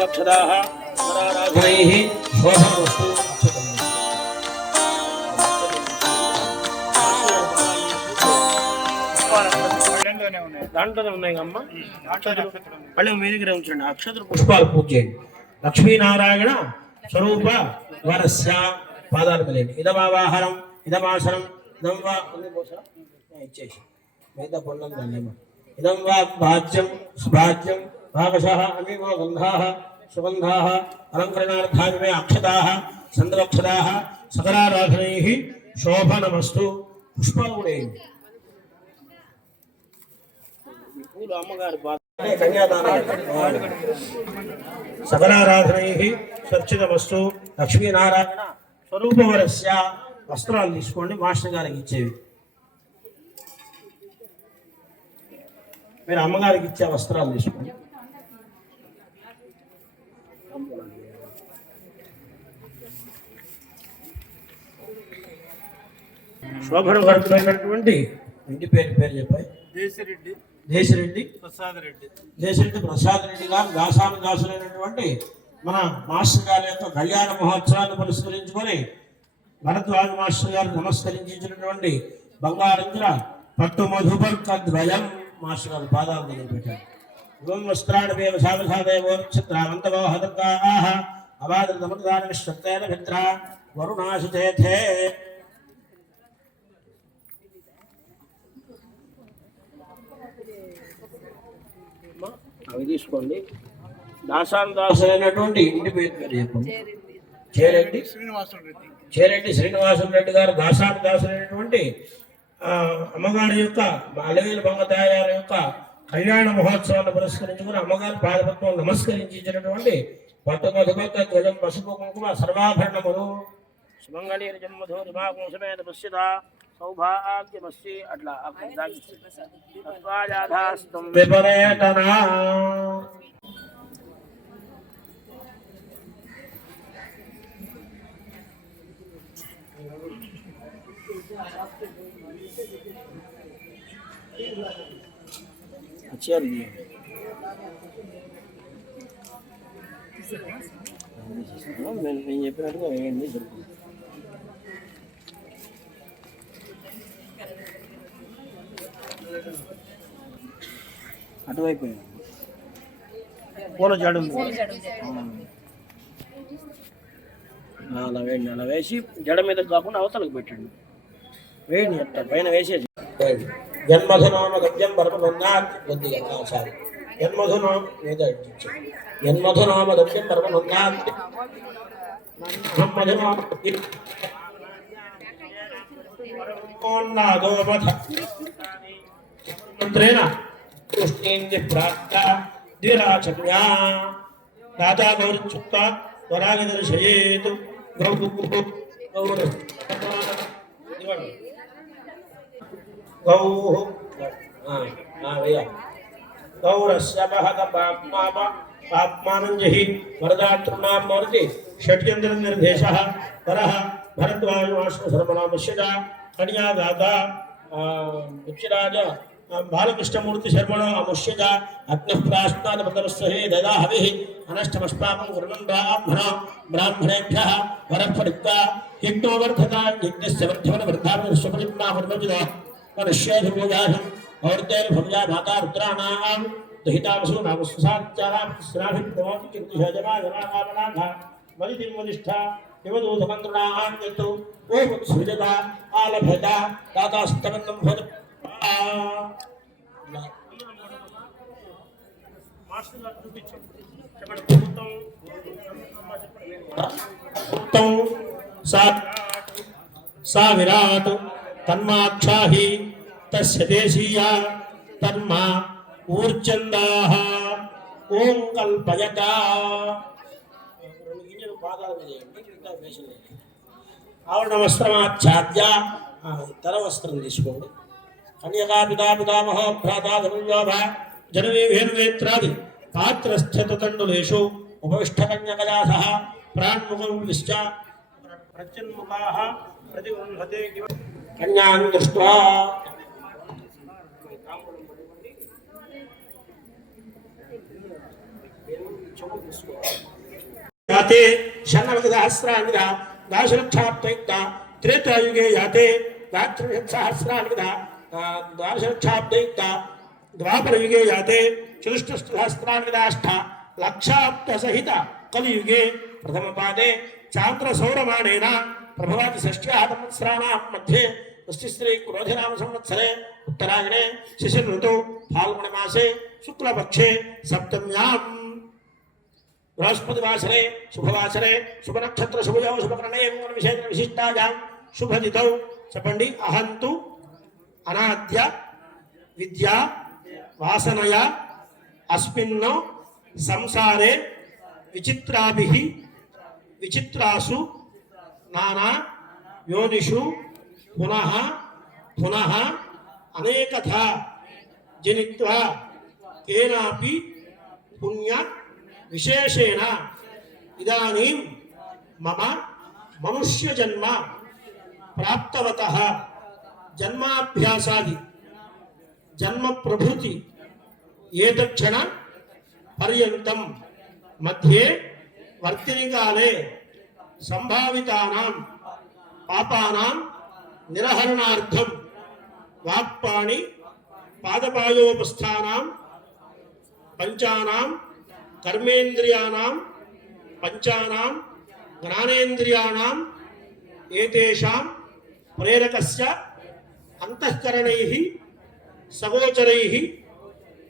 अक्षदाः नराराधनैः शोभनवस्तु దాంట్లోనే ఉన్నాయి అమ్మ పళ్ళెం మీ దగ్గర ఉంచండి అక్షతులు పుష్పాలు పూజ చేయండి లక్ష్మీనారాయణ స్వరూప వరస్య పాదాలు కలియండి ఇదమావాహనం ఇదమాసనం ఇదం వా ఇచ్చేసి మిగతా పొండం దాన్ని ఇదం వా భాజ్యం సుభాజ్యం భాగశః అమీవో గంధాః సుగంధాః అలంకరణార్థాయ అక్షతాః సంద్రక్షతాః సకలారాధనైః శోభనమస్తు పుష్పాలు కూడా వేయండి పూలు అమ్మగారి సకలారాధనైః స్వచ్ఛతమస్తు లక్ష్మీనారాయణ స్వరూపవరస్య వస్త్రాలు తీసుకోండి మాస్టర్ గారికి ఇచ్చేవి మీరు అమ్మగారికి ఇచ్చే వస్త్రాలు తీసుకోండి శోభన భరతులైనటువంటి ఇంటి పేరు చెప్పాయి దేశిరెడ్డి ప్రసాద్ రెడ్డి గారు దాసులైనటువంటి మన మాస్టర్ గారి యొక్క కళ్యాణ మహోత్సవాన్ని పురస్కరించుకొని భరద్వాజ మాస్టర్ గారు నమస్కరించినటువంటి బంగారంధ్ర పట్టు మధుపర్క ద్వయం మాస్టర్ గారు పాదాలు పెట్టారు ఓం వస్త్రాణమేవ సాధసాదేవోక్షత్రావంతమోహదర్గాః అవాదృతమృతాన విశ్వత్తేన మిత్ర వరుణాశుచేథే అవి తీసుకోండి దాసాందాసులైనటువంటి ఇంటి పేరు చెప్పండి చేరెడ్డి శ్రీనివాసులు రెడ్డి గారు దాసాందాసులైనటువంటి అమ్మగారి యొక్క అలవేలు బంగతాయారు యొక్క కళ్యాణ మహోత్సవాన్ని పురస్కరించుకుని అమ్మగారి పాదపద్మం నమస్కరించినటువంటి పట్టు మధుమక ధ్వజం పసుపు కుంకుమ సర్వాభరణములు సుమంగళీర జన్మధో దిమాగం సమేత పశ్యత సౌభాగ్యమస్సి అట్లా తత్వాయాధాస్తం విపరేతనా నేను చెప్పినట్టుగా వేయండి. అటువైపు పూల జడు అలా వేయండి. అలా వేసి జడ మీద కాకుండా అవతలకు పెట్టండి. వేయండి అట్ట పైన వేసేది. జన్మధునామ గద్యం పరమనున్నాత్ కొద్దిగా ఒకసారి జన్మధునా మీద జన్మధునామ గద్యం పరమనున్నాత్ మంత్రేణ కృష్ణేంద్ర ప్రాప్త ద్విరాచమ్యా దాతా గౌరచుక్త వరాగి దర్శయేతు గౌరస్య పాప్మానం జహి వరదాతృణాం మౌర్తి షట్చంద్ర నిర్దేశ వరః భరద్వాజ కన్యా దాత ఉచ్చిరాజ బాలకృష్ణమూర్తి శర్మణ అముష్యజ అగ్నిప్రాశ్నాద ప్రదర్శహే దదా హవిః అనష్టమస్పాపం కుర్వన్ బ్రాహ్మణేభ్య వరఫలిత్తా యజ్ఞోవర్ధత యజ్ఞస్య వర్ధవన వృద్ధాన సుపరిజ్ఞా వర్ధజ మనుష్యేధుర్యజాహం ఔర్తేన భవ్యా మాతా రుద్రాణాం దహితావసు నామస్సాచారాం స్నాభిప్రవాసి కీర్తిశజనా జనాకామనాథ మదితిర్మదిష్ఠ హిమదూతమంత్రుణాం యత్తు ఓం సృజత ఆలభత దాతాస్తమన్నం భవతి సా విరాట్ తన్మాక్షాహి తస్య దేశీయా తన్మా ఊర్చందాః ఓం కల్పయత. ఆవరణ వస్త్రమాచ్ఛాద్య తల వస్త్రం తీసుకోండి. కన్యకా పితా పితామహో భ్రాతా ధనుర్యోభ జననీ వేణువేత్రాది పాత్రస్థితతండులేషు ఉపవిష్టకన్యకయా సహ ప్రాణ్ముఖం విశ్చ ప్రత్యన్ముఖాః ప్రతిగృహతే కన్యాం దృష్ట్వా యాతే షణ్ణవసహస్రాన్విధ దాశలక్షాప్తయుక్త త్రేతాయుగే యాతే దాత్రిశత్సహస్రాన్విధ ద్వాదశలక్షాబ్దయుక్త ద్వాపరయుగే యాతే చతుష్టసహస్రాన్విధాష్ట లక్షాబ్ద సహిత కలియుగే ప్రథమపాదే చాంద్రసౌరమాణేన ప్రభవాతి షష్ట్యాः సంవత్సరాణాం మధ్యే వస్తిశ్రీ క్రోధినామ సంవత్సరే ఉత్తరాయణే శిశిర్ ఋతౌ ఫాల్గుణ మాసే శుక్లపక్షే సప్తమ్యాం బృహస్పతివాసరే శుభవాసరే శుభనక్షత్ర శుభయౌ శుభకరణే విశేష విశిష్టాయాం శుభదితౌ చెప్పండి. అహంతు అనాద్య విద్యా వాసనయా అస్మిన్ సంసారే విచిత్రాభిః విచిత్రాసు నానా యోనిషు పునః పునః అనేకథా జనిత్వా కేనాపి పుణ్య విశేషేణ ఇదానీం మమ మనుష్య జన్మ ప్రాప్తవతః జన్మాభ్యాసాది జన్మ ప్రభృతి ఏతక్షణ పర్యంతం మధ్యే వర్తినికాలే సంభావితానాం పాపానాం నిరహరణార్థం వాక్పాణి పాదపాయోపస్థానాం పంచానాం కర్మేంద్రియానాం పంచానాం జ్ఞానేంద్రియానాం ఏతేషాం ప్రేరకస్య అంతఃకరణైః సగోచరైః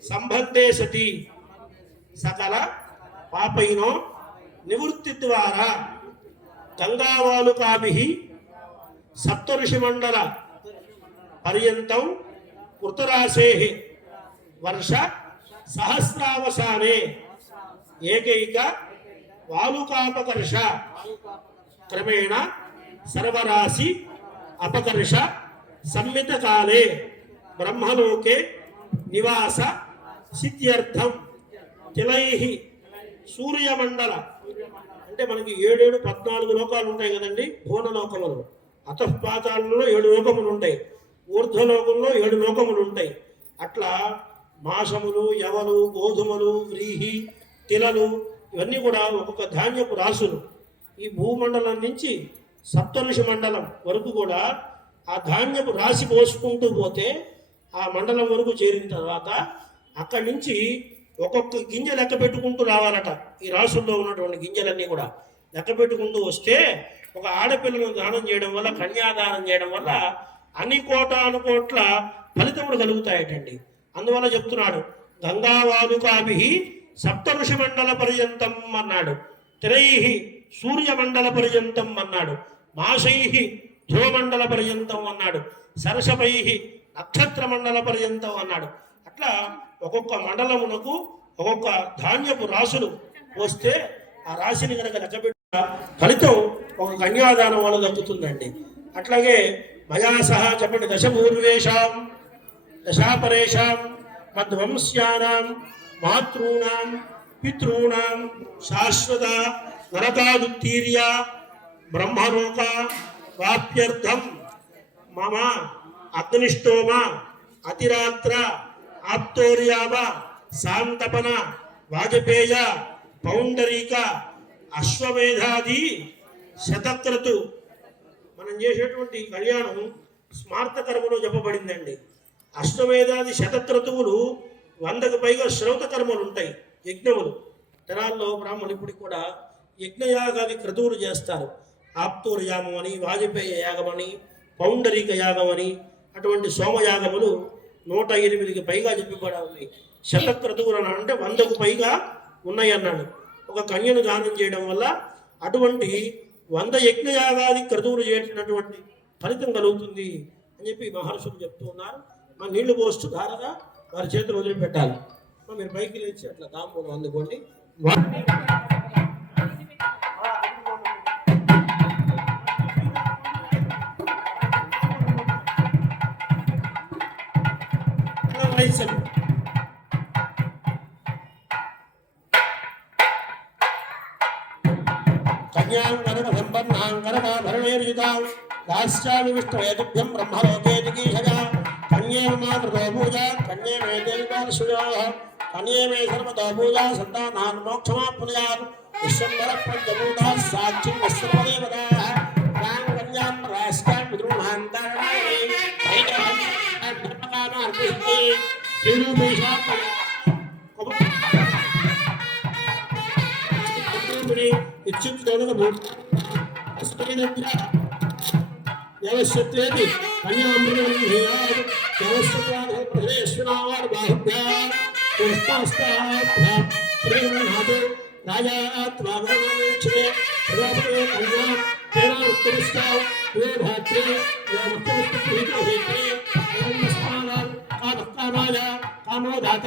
సంబంధే సతి సకల పాపైనో నివృత్తి ద్వారా గంగావాలుకాభిః సప్తఋషిమండల పర్యంతం కృతరాశేః వర్ష సహస్రావసానే ఏకైక వాలుకాపకర్ష క్రమేణ సర్వరాశి అపకర్ష సంమితకాలే బ్రహ్మలోకే నివాస సిద్ధ్యర్థం తిలైః సూర్యమండల అంటే మనకి 7 14 లోకాలు ఉంటాయి కదండి. భువనలోకములు అతఃపాతాళంలో 7 లోకములు ఉంటాయి. ఊర్ధ్వలోకంలో 7 లోకములు ఉంటాయి. అట్లా మాసములు, యవలు, గోధుమలు, వ్రీహి, తిలలు ఇవన్నీ కూడా ఒక్కొక్క ధాన్యపు రాసులు. ఈ భూమండలం నుంచి సప్తఋషి మండలం వరకు కూడా ఆ ధాన్యపు రాశి పోసుకుంటూ పోతే ఆ మండలం వరకు చేరిన తర్వాత అక్కడి నుంచి ఒక్కొక్క గింజ లెక్క పెట్టుకుంటూ రావాలట. ఈ రాసుల్లో ఉన్నటువంటి గింజలన్నీ కూడా లెక్క పెట్టుకుంటూ వస్తే ఒక ఆడపిల్లను దానం చేయడం వల్ల, కన్యాదానం చేయడం వల్ల అన్ని కోటానుకోట్ల ఫలితములు కలుగుతాయటండి. అందువల్ల చెప్తున్నాడు, గంగావాలుకాభి సప్తఋషి మండల పర్యంతం అన్నాడు, తిరై సూర్యమండల పర్యంతం అన్నాడు, మాసై ధ్రువమండల పర్యంతం అన్నాడు, సరసపై నక్షత్ర మండల పర్యంతం అన్నాడు. అట్లా ఒక్కొక్క మండలమునకు ఒక్కొక్క ధాన్యపు రాసులు వస్తే ఆ రాశిని కనుక లెక్కబెట్టిన ఫలితం ఒక కన్యాదానం వల్ల దక్కుతుందండి. అట్లాగే మయా సహా చెప్పండి, దశపూర్వేషాం దశాపరేషాం మధ్వంస్యానాం మాతృణాం పితॄణాం శాశ్వత నరకాదుత్తీర్య బ్రహ్మలోక వాప్యర్థం మమ అగ్నిష్టోమ అతిరాత్ర ఆప్తోర్యావ శాంతపన వాజపేయ పౌండరీక అశ్వమేధాది శతక్రతు మనం చేసేటువంటి కళ్యాణం స్మార్త కర్మలో చెప్పబడిందండి. అశ్వమేధాది శతక్రతువులు 100కు పైగా శ్రౌత కర్మలు ఉంటాయి, యజ్ఞములు. తెనాల్లో బ్రాహ్మణులు ఇప్పటికి కూడా యజ్ఞయాగాది క్రతువులు చేస్తారు. ఆప్తూర యాగం అని, వాజపేయ యాగం అని, పౌండరీక యాగం అని, అటువంటి సోమయాగములు 108కి పైగా చెప్పబడాలి. శతక్రతువులు అంటే 100కు పైగా ఉన్నాయి అన్నాడు. ఒక కన్యను దానం చేయడం వల్ల అటువంటి 100 యజ్ఞయాగాది క్రతువులు చేసినటువంటి ఫలితం కలుగుతుంది అని చెప్పి మహర్షులు చెప్తూ ఉన్నారు. మా నీళ్లు పోస్తూ ధారగా వారి చేతులు వదిలిపెట్టాలి. మీరు పైకి లేచి అట్లా తాంబూలం అందుకోండి. కన్యాంగరకంబర్ణాంగరకాభరణైర్యుతాం దాస్యామి విష్ణువేతుభ్యం బ్రహ్మలోకే జిగీషజా కన్యే మాతృతో పూజా కన్యే మే దేవార్షుయోః కన్యే మే సర్వతో పూజా సంతానాన్ మోక్షమాప్నుయాత్ విశ్వంభర పంచభూతా సాక్షిం విశ్వదేవతాః తాం కన్యాం రాష్ట్రాం పితॄణాం తారణాయే ఐకహం ధర్మకామార్పితే శ్రీరూపేషాం దేవశ్వత్వేది కన్యామృతమేయాద్ దేవశ్వత్వాధేశ్వరావార్బాహుభ్యాస్తస్తాభ్యాత్రేణాతో రాజాత్వాగణాక్షే ప్రజాపతే కన్యా తేనా ఉత్తరిష్టాం దే భాత్రే దేవముత్తమస్తప్రీతోహేత్రే ఏమస్మానాన్ కామకామాయ కామోదాత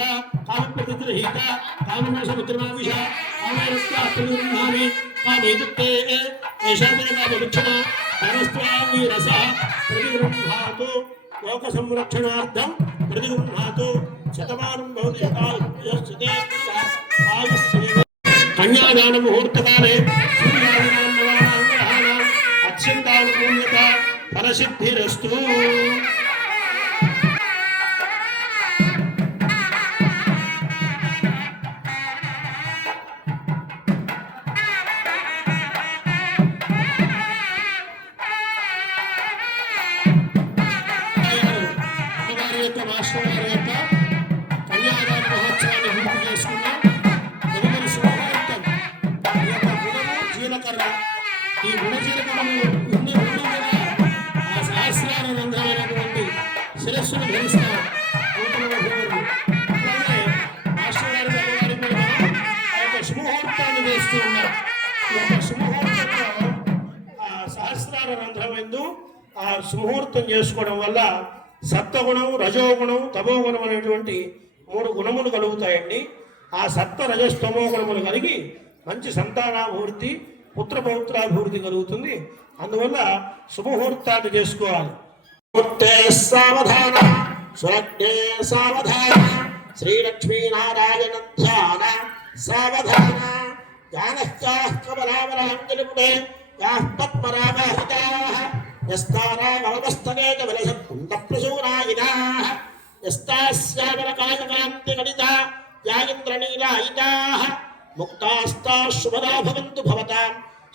కామప్రతిగ్రహీత కామమోసముద్రమావిష కామేరస్యాత్మనిర్మామి కామేదుక్తే ఏషామినకామవిక్షణ ధనస్త్వామీరస ప్రతిగృహ్ణాతు లోక సంరక్షణార్థం ప్రతిగృహ్ణాతు శతమానం భవతి కన్యాదాన ముహూర్తకాలే సూర్యాదినాం అత్యంతానుకూల్యత ఫలసిద్ధిరస్తు. కన్యాదాన మహోత్సవాన్ని పూర్తి చేసుకున్నాం. తదుపరి శుభముహూర్తం జీలకర్ర. ఈ గుణ జీలకర్రను ఇన్ని రెండు కూడా ఆ సహస్రార రంధ్రమైనటువంటి శిరస్సును ధరిస్తారు. అలాగే మాస్టర్ గారి గారి మీద ఆ యొక్క శుభముహూర్తాన్ని వేస్తూ ఉన్నారు. ఈ యొక్క శుభముహూర్తంలో ఆ సహస్రార రంధ్రమందు ఆ శుభముహూర్తం చేసుకోవడం వల్ల సత్వగుణం, రజోగుణం, తమోగుణం అనేటువంటి 3 గుణములు కలుగుతాయండి. ఆ సత్వ రజస్తమో గుణములు కలిగి మంచి సంతానాభివృద్ధి, పుత్రపౌత్రాభివృద్ధి కలుగుతుంది. అందువల్ల శుభముహూర్తాన్ని చేసుకోవాలి. సావధాన స్వగ్నే సావధాన శ్రీలక్ష్మీనారాయణ ధ్యాన సావధాన జ్ఞానశ్చాకమలామలాంజలిపుడే యాపత్పరామహితాః యస్తారాగవస్తకే చ విలసత్కుండప్రసూనాయినాః यस्तास्यावरकायकान्तिगणिता यागिन्द्रनीलायिताः मुक्तास्ताः शुभदा भवन्तु भवतां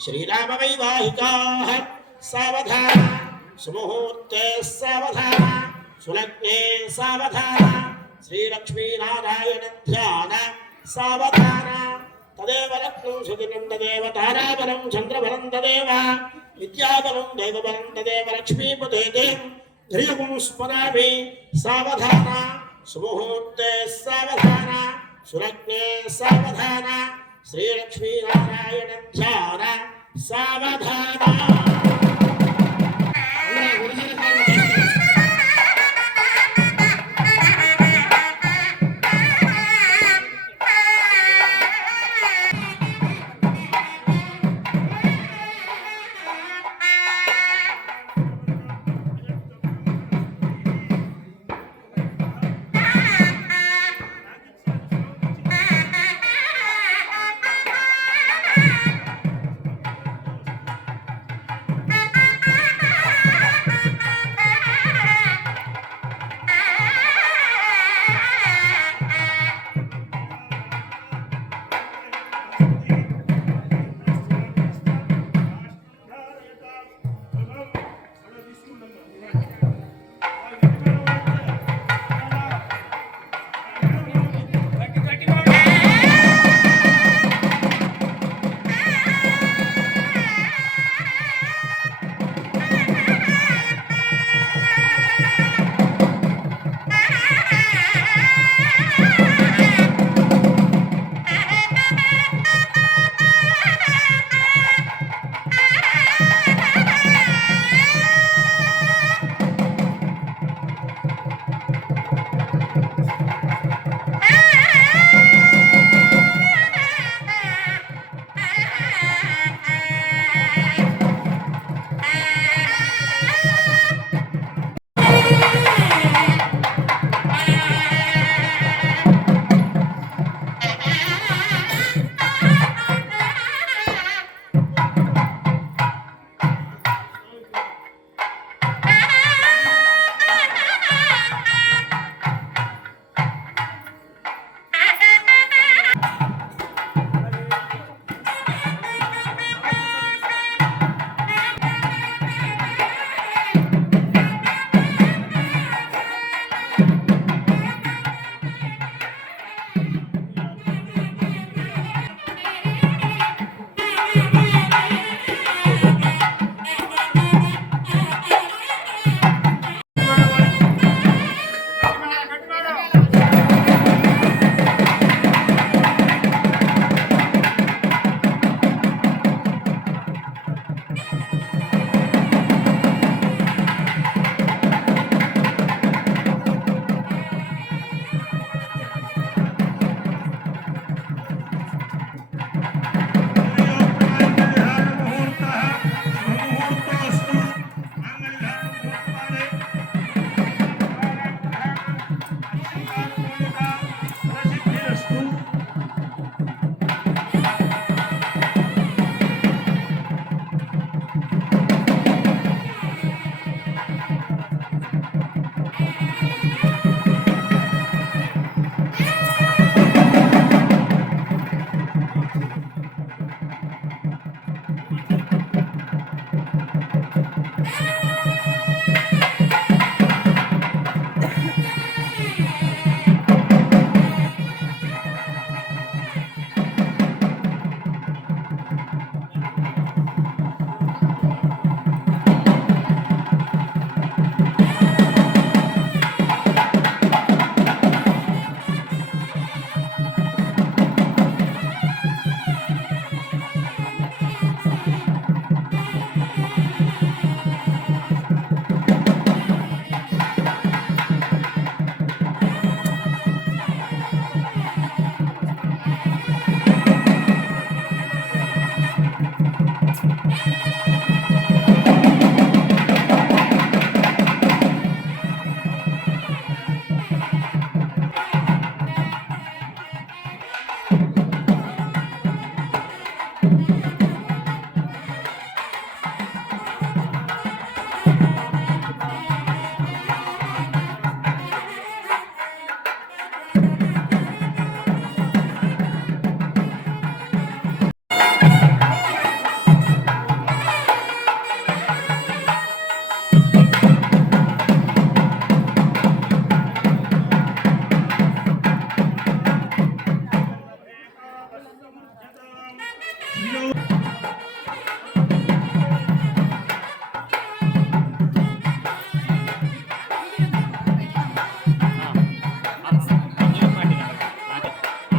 श्रीरामवैवाहिकाः सावधान सुमुहूर्ते सावधान सुलग्ने सावधान श्रीलक्ष्मीनारायण ध्यान सावधान तदेव लग्नं सुदिनं तदेव ताराबलं चन्द्रबलं तदेव विद्याबलं दैवबलं तदेव लक्ष्मीपते देवं ध्रियं स्मरामि सावधान सुमुहूर्ते सावधान सुलग्ने सावधान श्रीलक्ष्मीनारायण ध्यान सावधान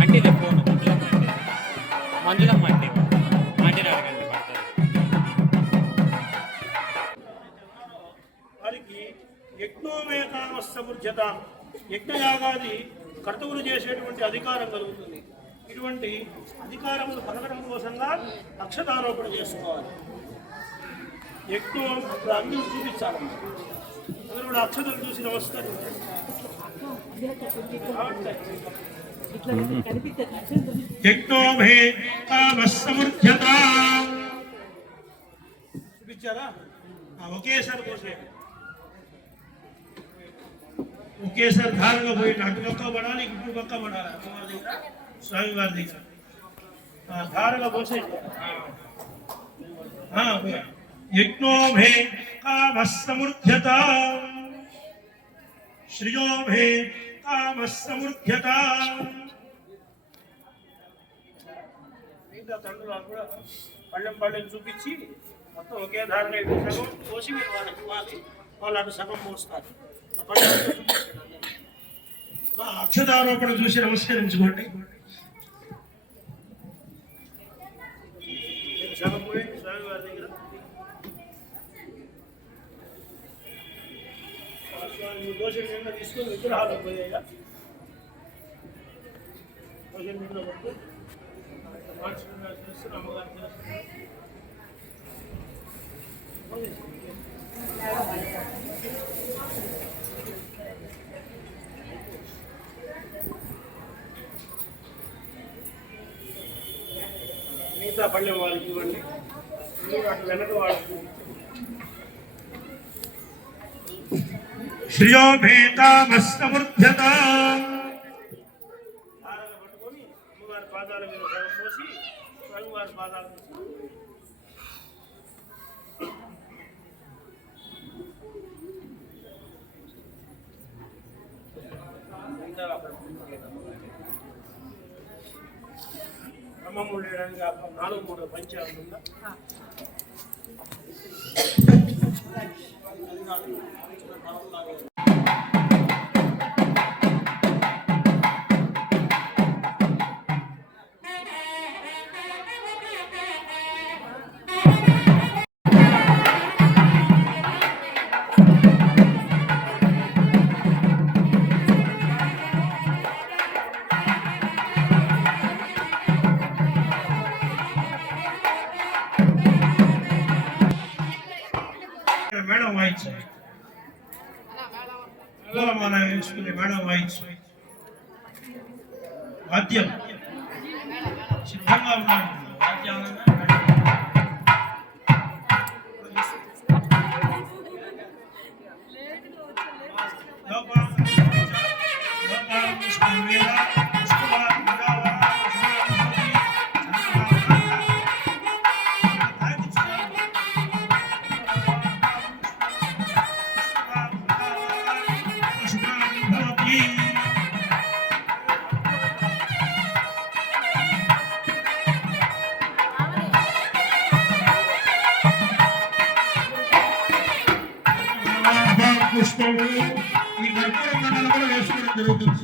ఆంటీదే ఫోన్ మంజులమ్మ ఆంటీ ఆంటీని అడగండి పడతారు. వారికి యజ్ఞోమేతామస్తమూర్జత యజ్ఞయాగాది కర్తవులు చేసేటువంటి అధికారం కలుగుతుంది. ఇటువంటి అధికారములు పొందడం కోసంగా అక్షతారోపణ చేసుకోవాలి. యజ్ఞం అందరూ చూపించాలి. అందరూ కూడా అక్షతలు చూసి నమస్కరించాలి. చూపించారా? ఒకేసారి పోసే ఒకేసారి ధారగా పోయిన అటు పక్క పడాలి, ఇటు పక్క పడాలి. అమ్మవారి దగ్గర స్వామివారి దగ్గర ధారగా పోసే యజ్ఞోభే కామస్సమృధ్యత శ్రియోభే కామస్సమృధ్యత. మిగతా తండ్రులు కూడా పళ్ళెం చూపించి మొత్తం ఒకే ధారణ సగం పోసి మీరు వాళ్ళకి ఇవ్వాలి. వాళ్ళు అటు సగం పోస్తారు. అక్షతారోపణ చూసి నమస్కరించుకోండి. సగం పోయండి స్వామివారి దగ్గర. దోషం కింద తీసుకొని విగ్రహాలకు పోయాయా దోషం కింద పట్టు మార్చుకున్నా తెలుస్తుంది. అమ్మగారు తెలుస్తుంది. మిగతా పళ్ళెం వాళ్ళకి ఇవ్వండి. అటు వెనక వాళ్ళకి శ్రియోభేతామస్తమృధ్యత పట్టుకొని అమ్మవారి పాదాల మీద సగం పోసి స్వామివారి పాదాల మీద క్రమం ఉండడానికి 4-3 పంచాలు ఉందా? మేడం వాయించాలి. మన వేసుకునే మేడం వాయించాలి. వాద్యం సిద్ధంగా ఉన్నాడు. వాద్యాలను పుష్పము ఈ కర్పూర మండలం కూడా వేసుకోవడం జరుగుతుంది.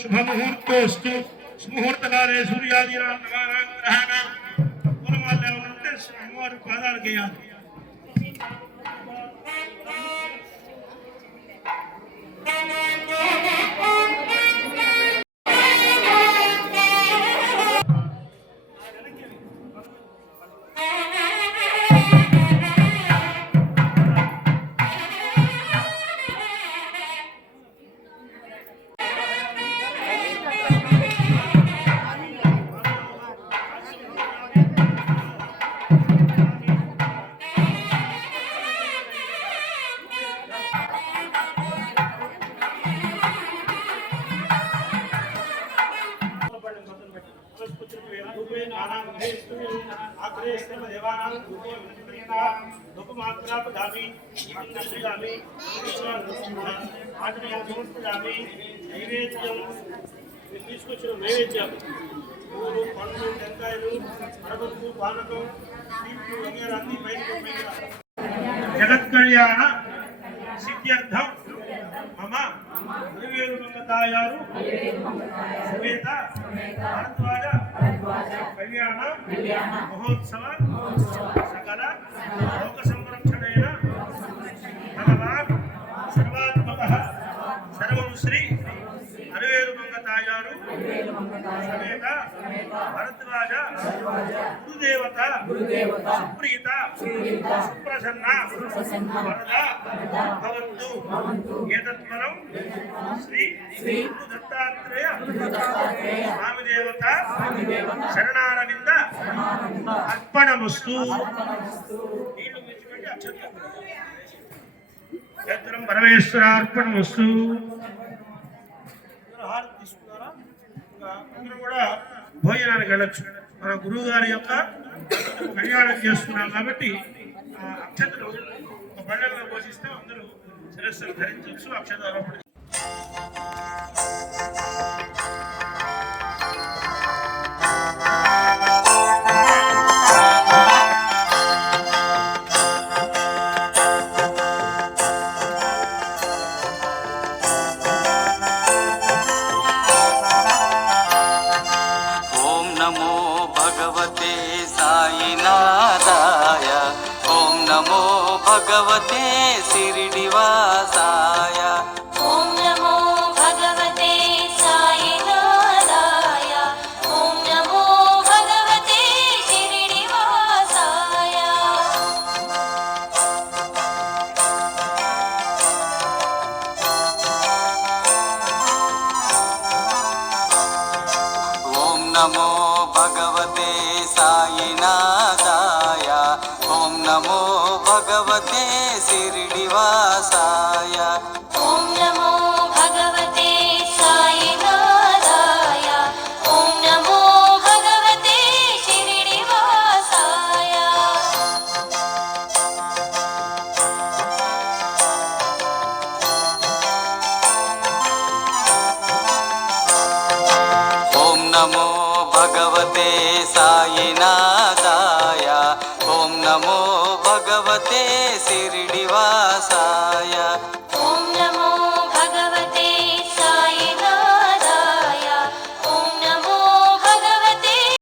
शुभमुहूर्तोस्तु मुहूर्तकाले सूर्यादीनां नवानां ग्रहाणां पूर्वमाल्य उन्नते अम्मवारि पादालु చేయాలి. తీసుకొచ్చిన నైవేద్యం పూలు పండ్లు టెంకాయలు అరగొట్టు పానకం స్వీట్లు వగేరా అన్ని బయటకు జగత్ కళ్యాణ సిద్ధ్యర్థం మమ గురువేరు మంగతాయారు సమేత భారద్వాజ కళ్యాణ మహోత్సవ సకల లోక సంరక్షణేన భగవాన్ సర్వాత్మక సర్వం శ్రీ అరవేరు మంగతాయారు సమేత భరద్వాజ గురుదేవత సుప్రీత సుప్రసన్న వరద భవంతు ఏతత్పరం శ్రీ గురు దత్తాత్రేయ స్వామి దేవత శరణారవింద అర్పణమస్తు. నీళ్లు విడిచిపెట్టి అక్షంతరం క్షేత్రం పరమేశ్వరార్పణమస్తు. హారతి తీసుకున్నారా? అందరూ కూడా భోజనానికి వెళ్ళొచ్చు. మన గురువు గారి యొక్క కళ్యాణం చేస్తున్నాం కాబట్టి అక్షతలు ఒక బళ్ళల్లో పోషిస్తే అందరూ శిరస్సులు ధరించవచ్చు. అక్షతాలు భగవతే శిరిడివాసాయ ఓం నమో భగవతే సాయినాథాయ ఓం నమో భగవతే శిరిడివాసాయ ఓం నమో భగవతే సాయినాథాయ ఓం నమో భగవతే శిరిడివాసాయ ఓం నమో భగవతే సాయినాథాయ ఓం నమో భగవతే శిరిడివాసాయ ఓం నమో భగవతే సాయినాథాయ ఓం నమో భగవతే శిరిడివాసాయ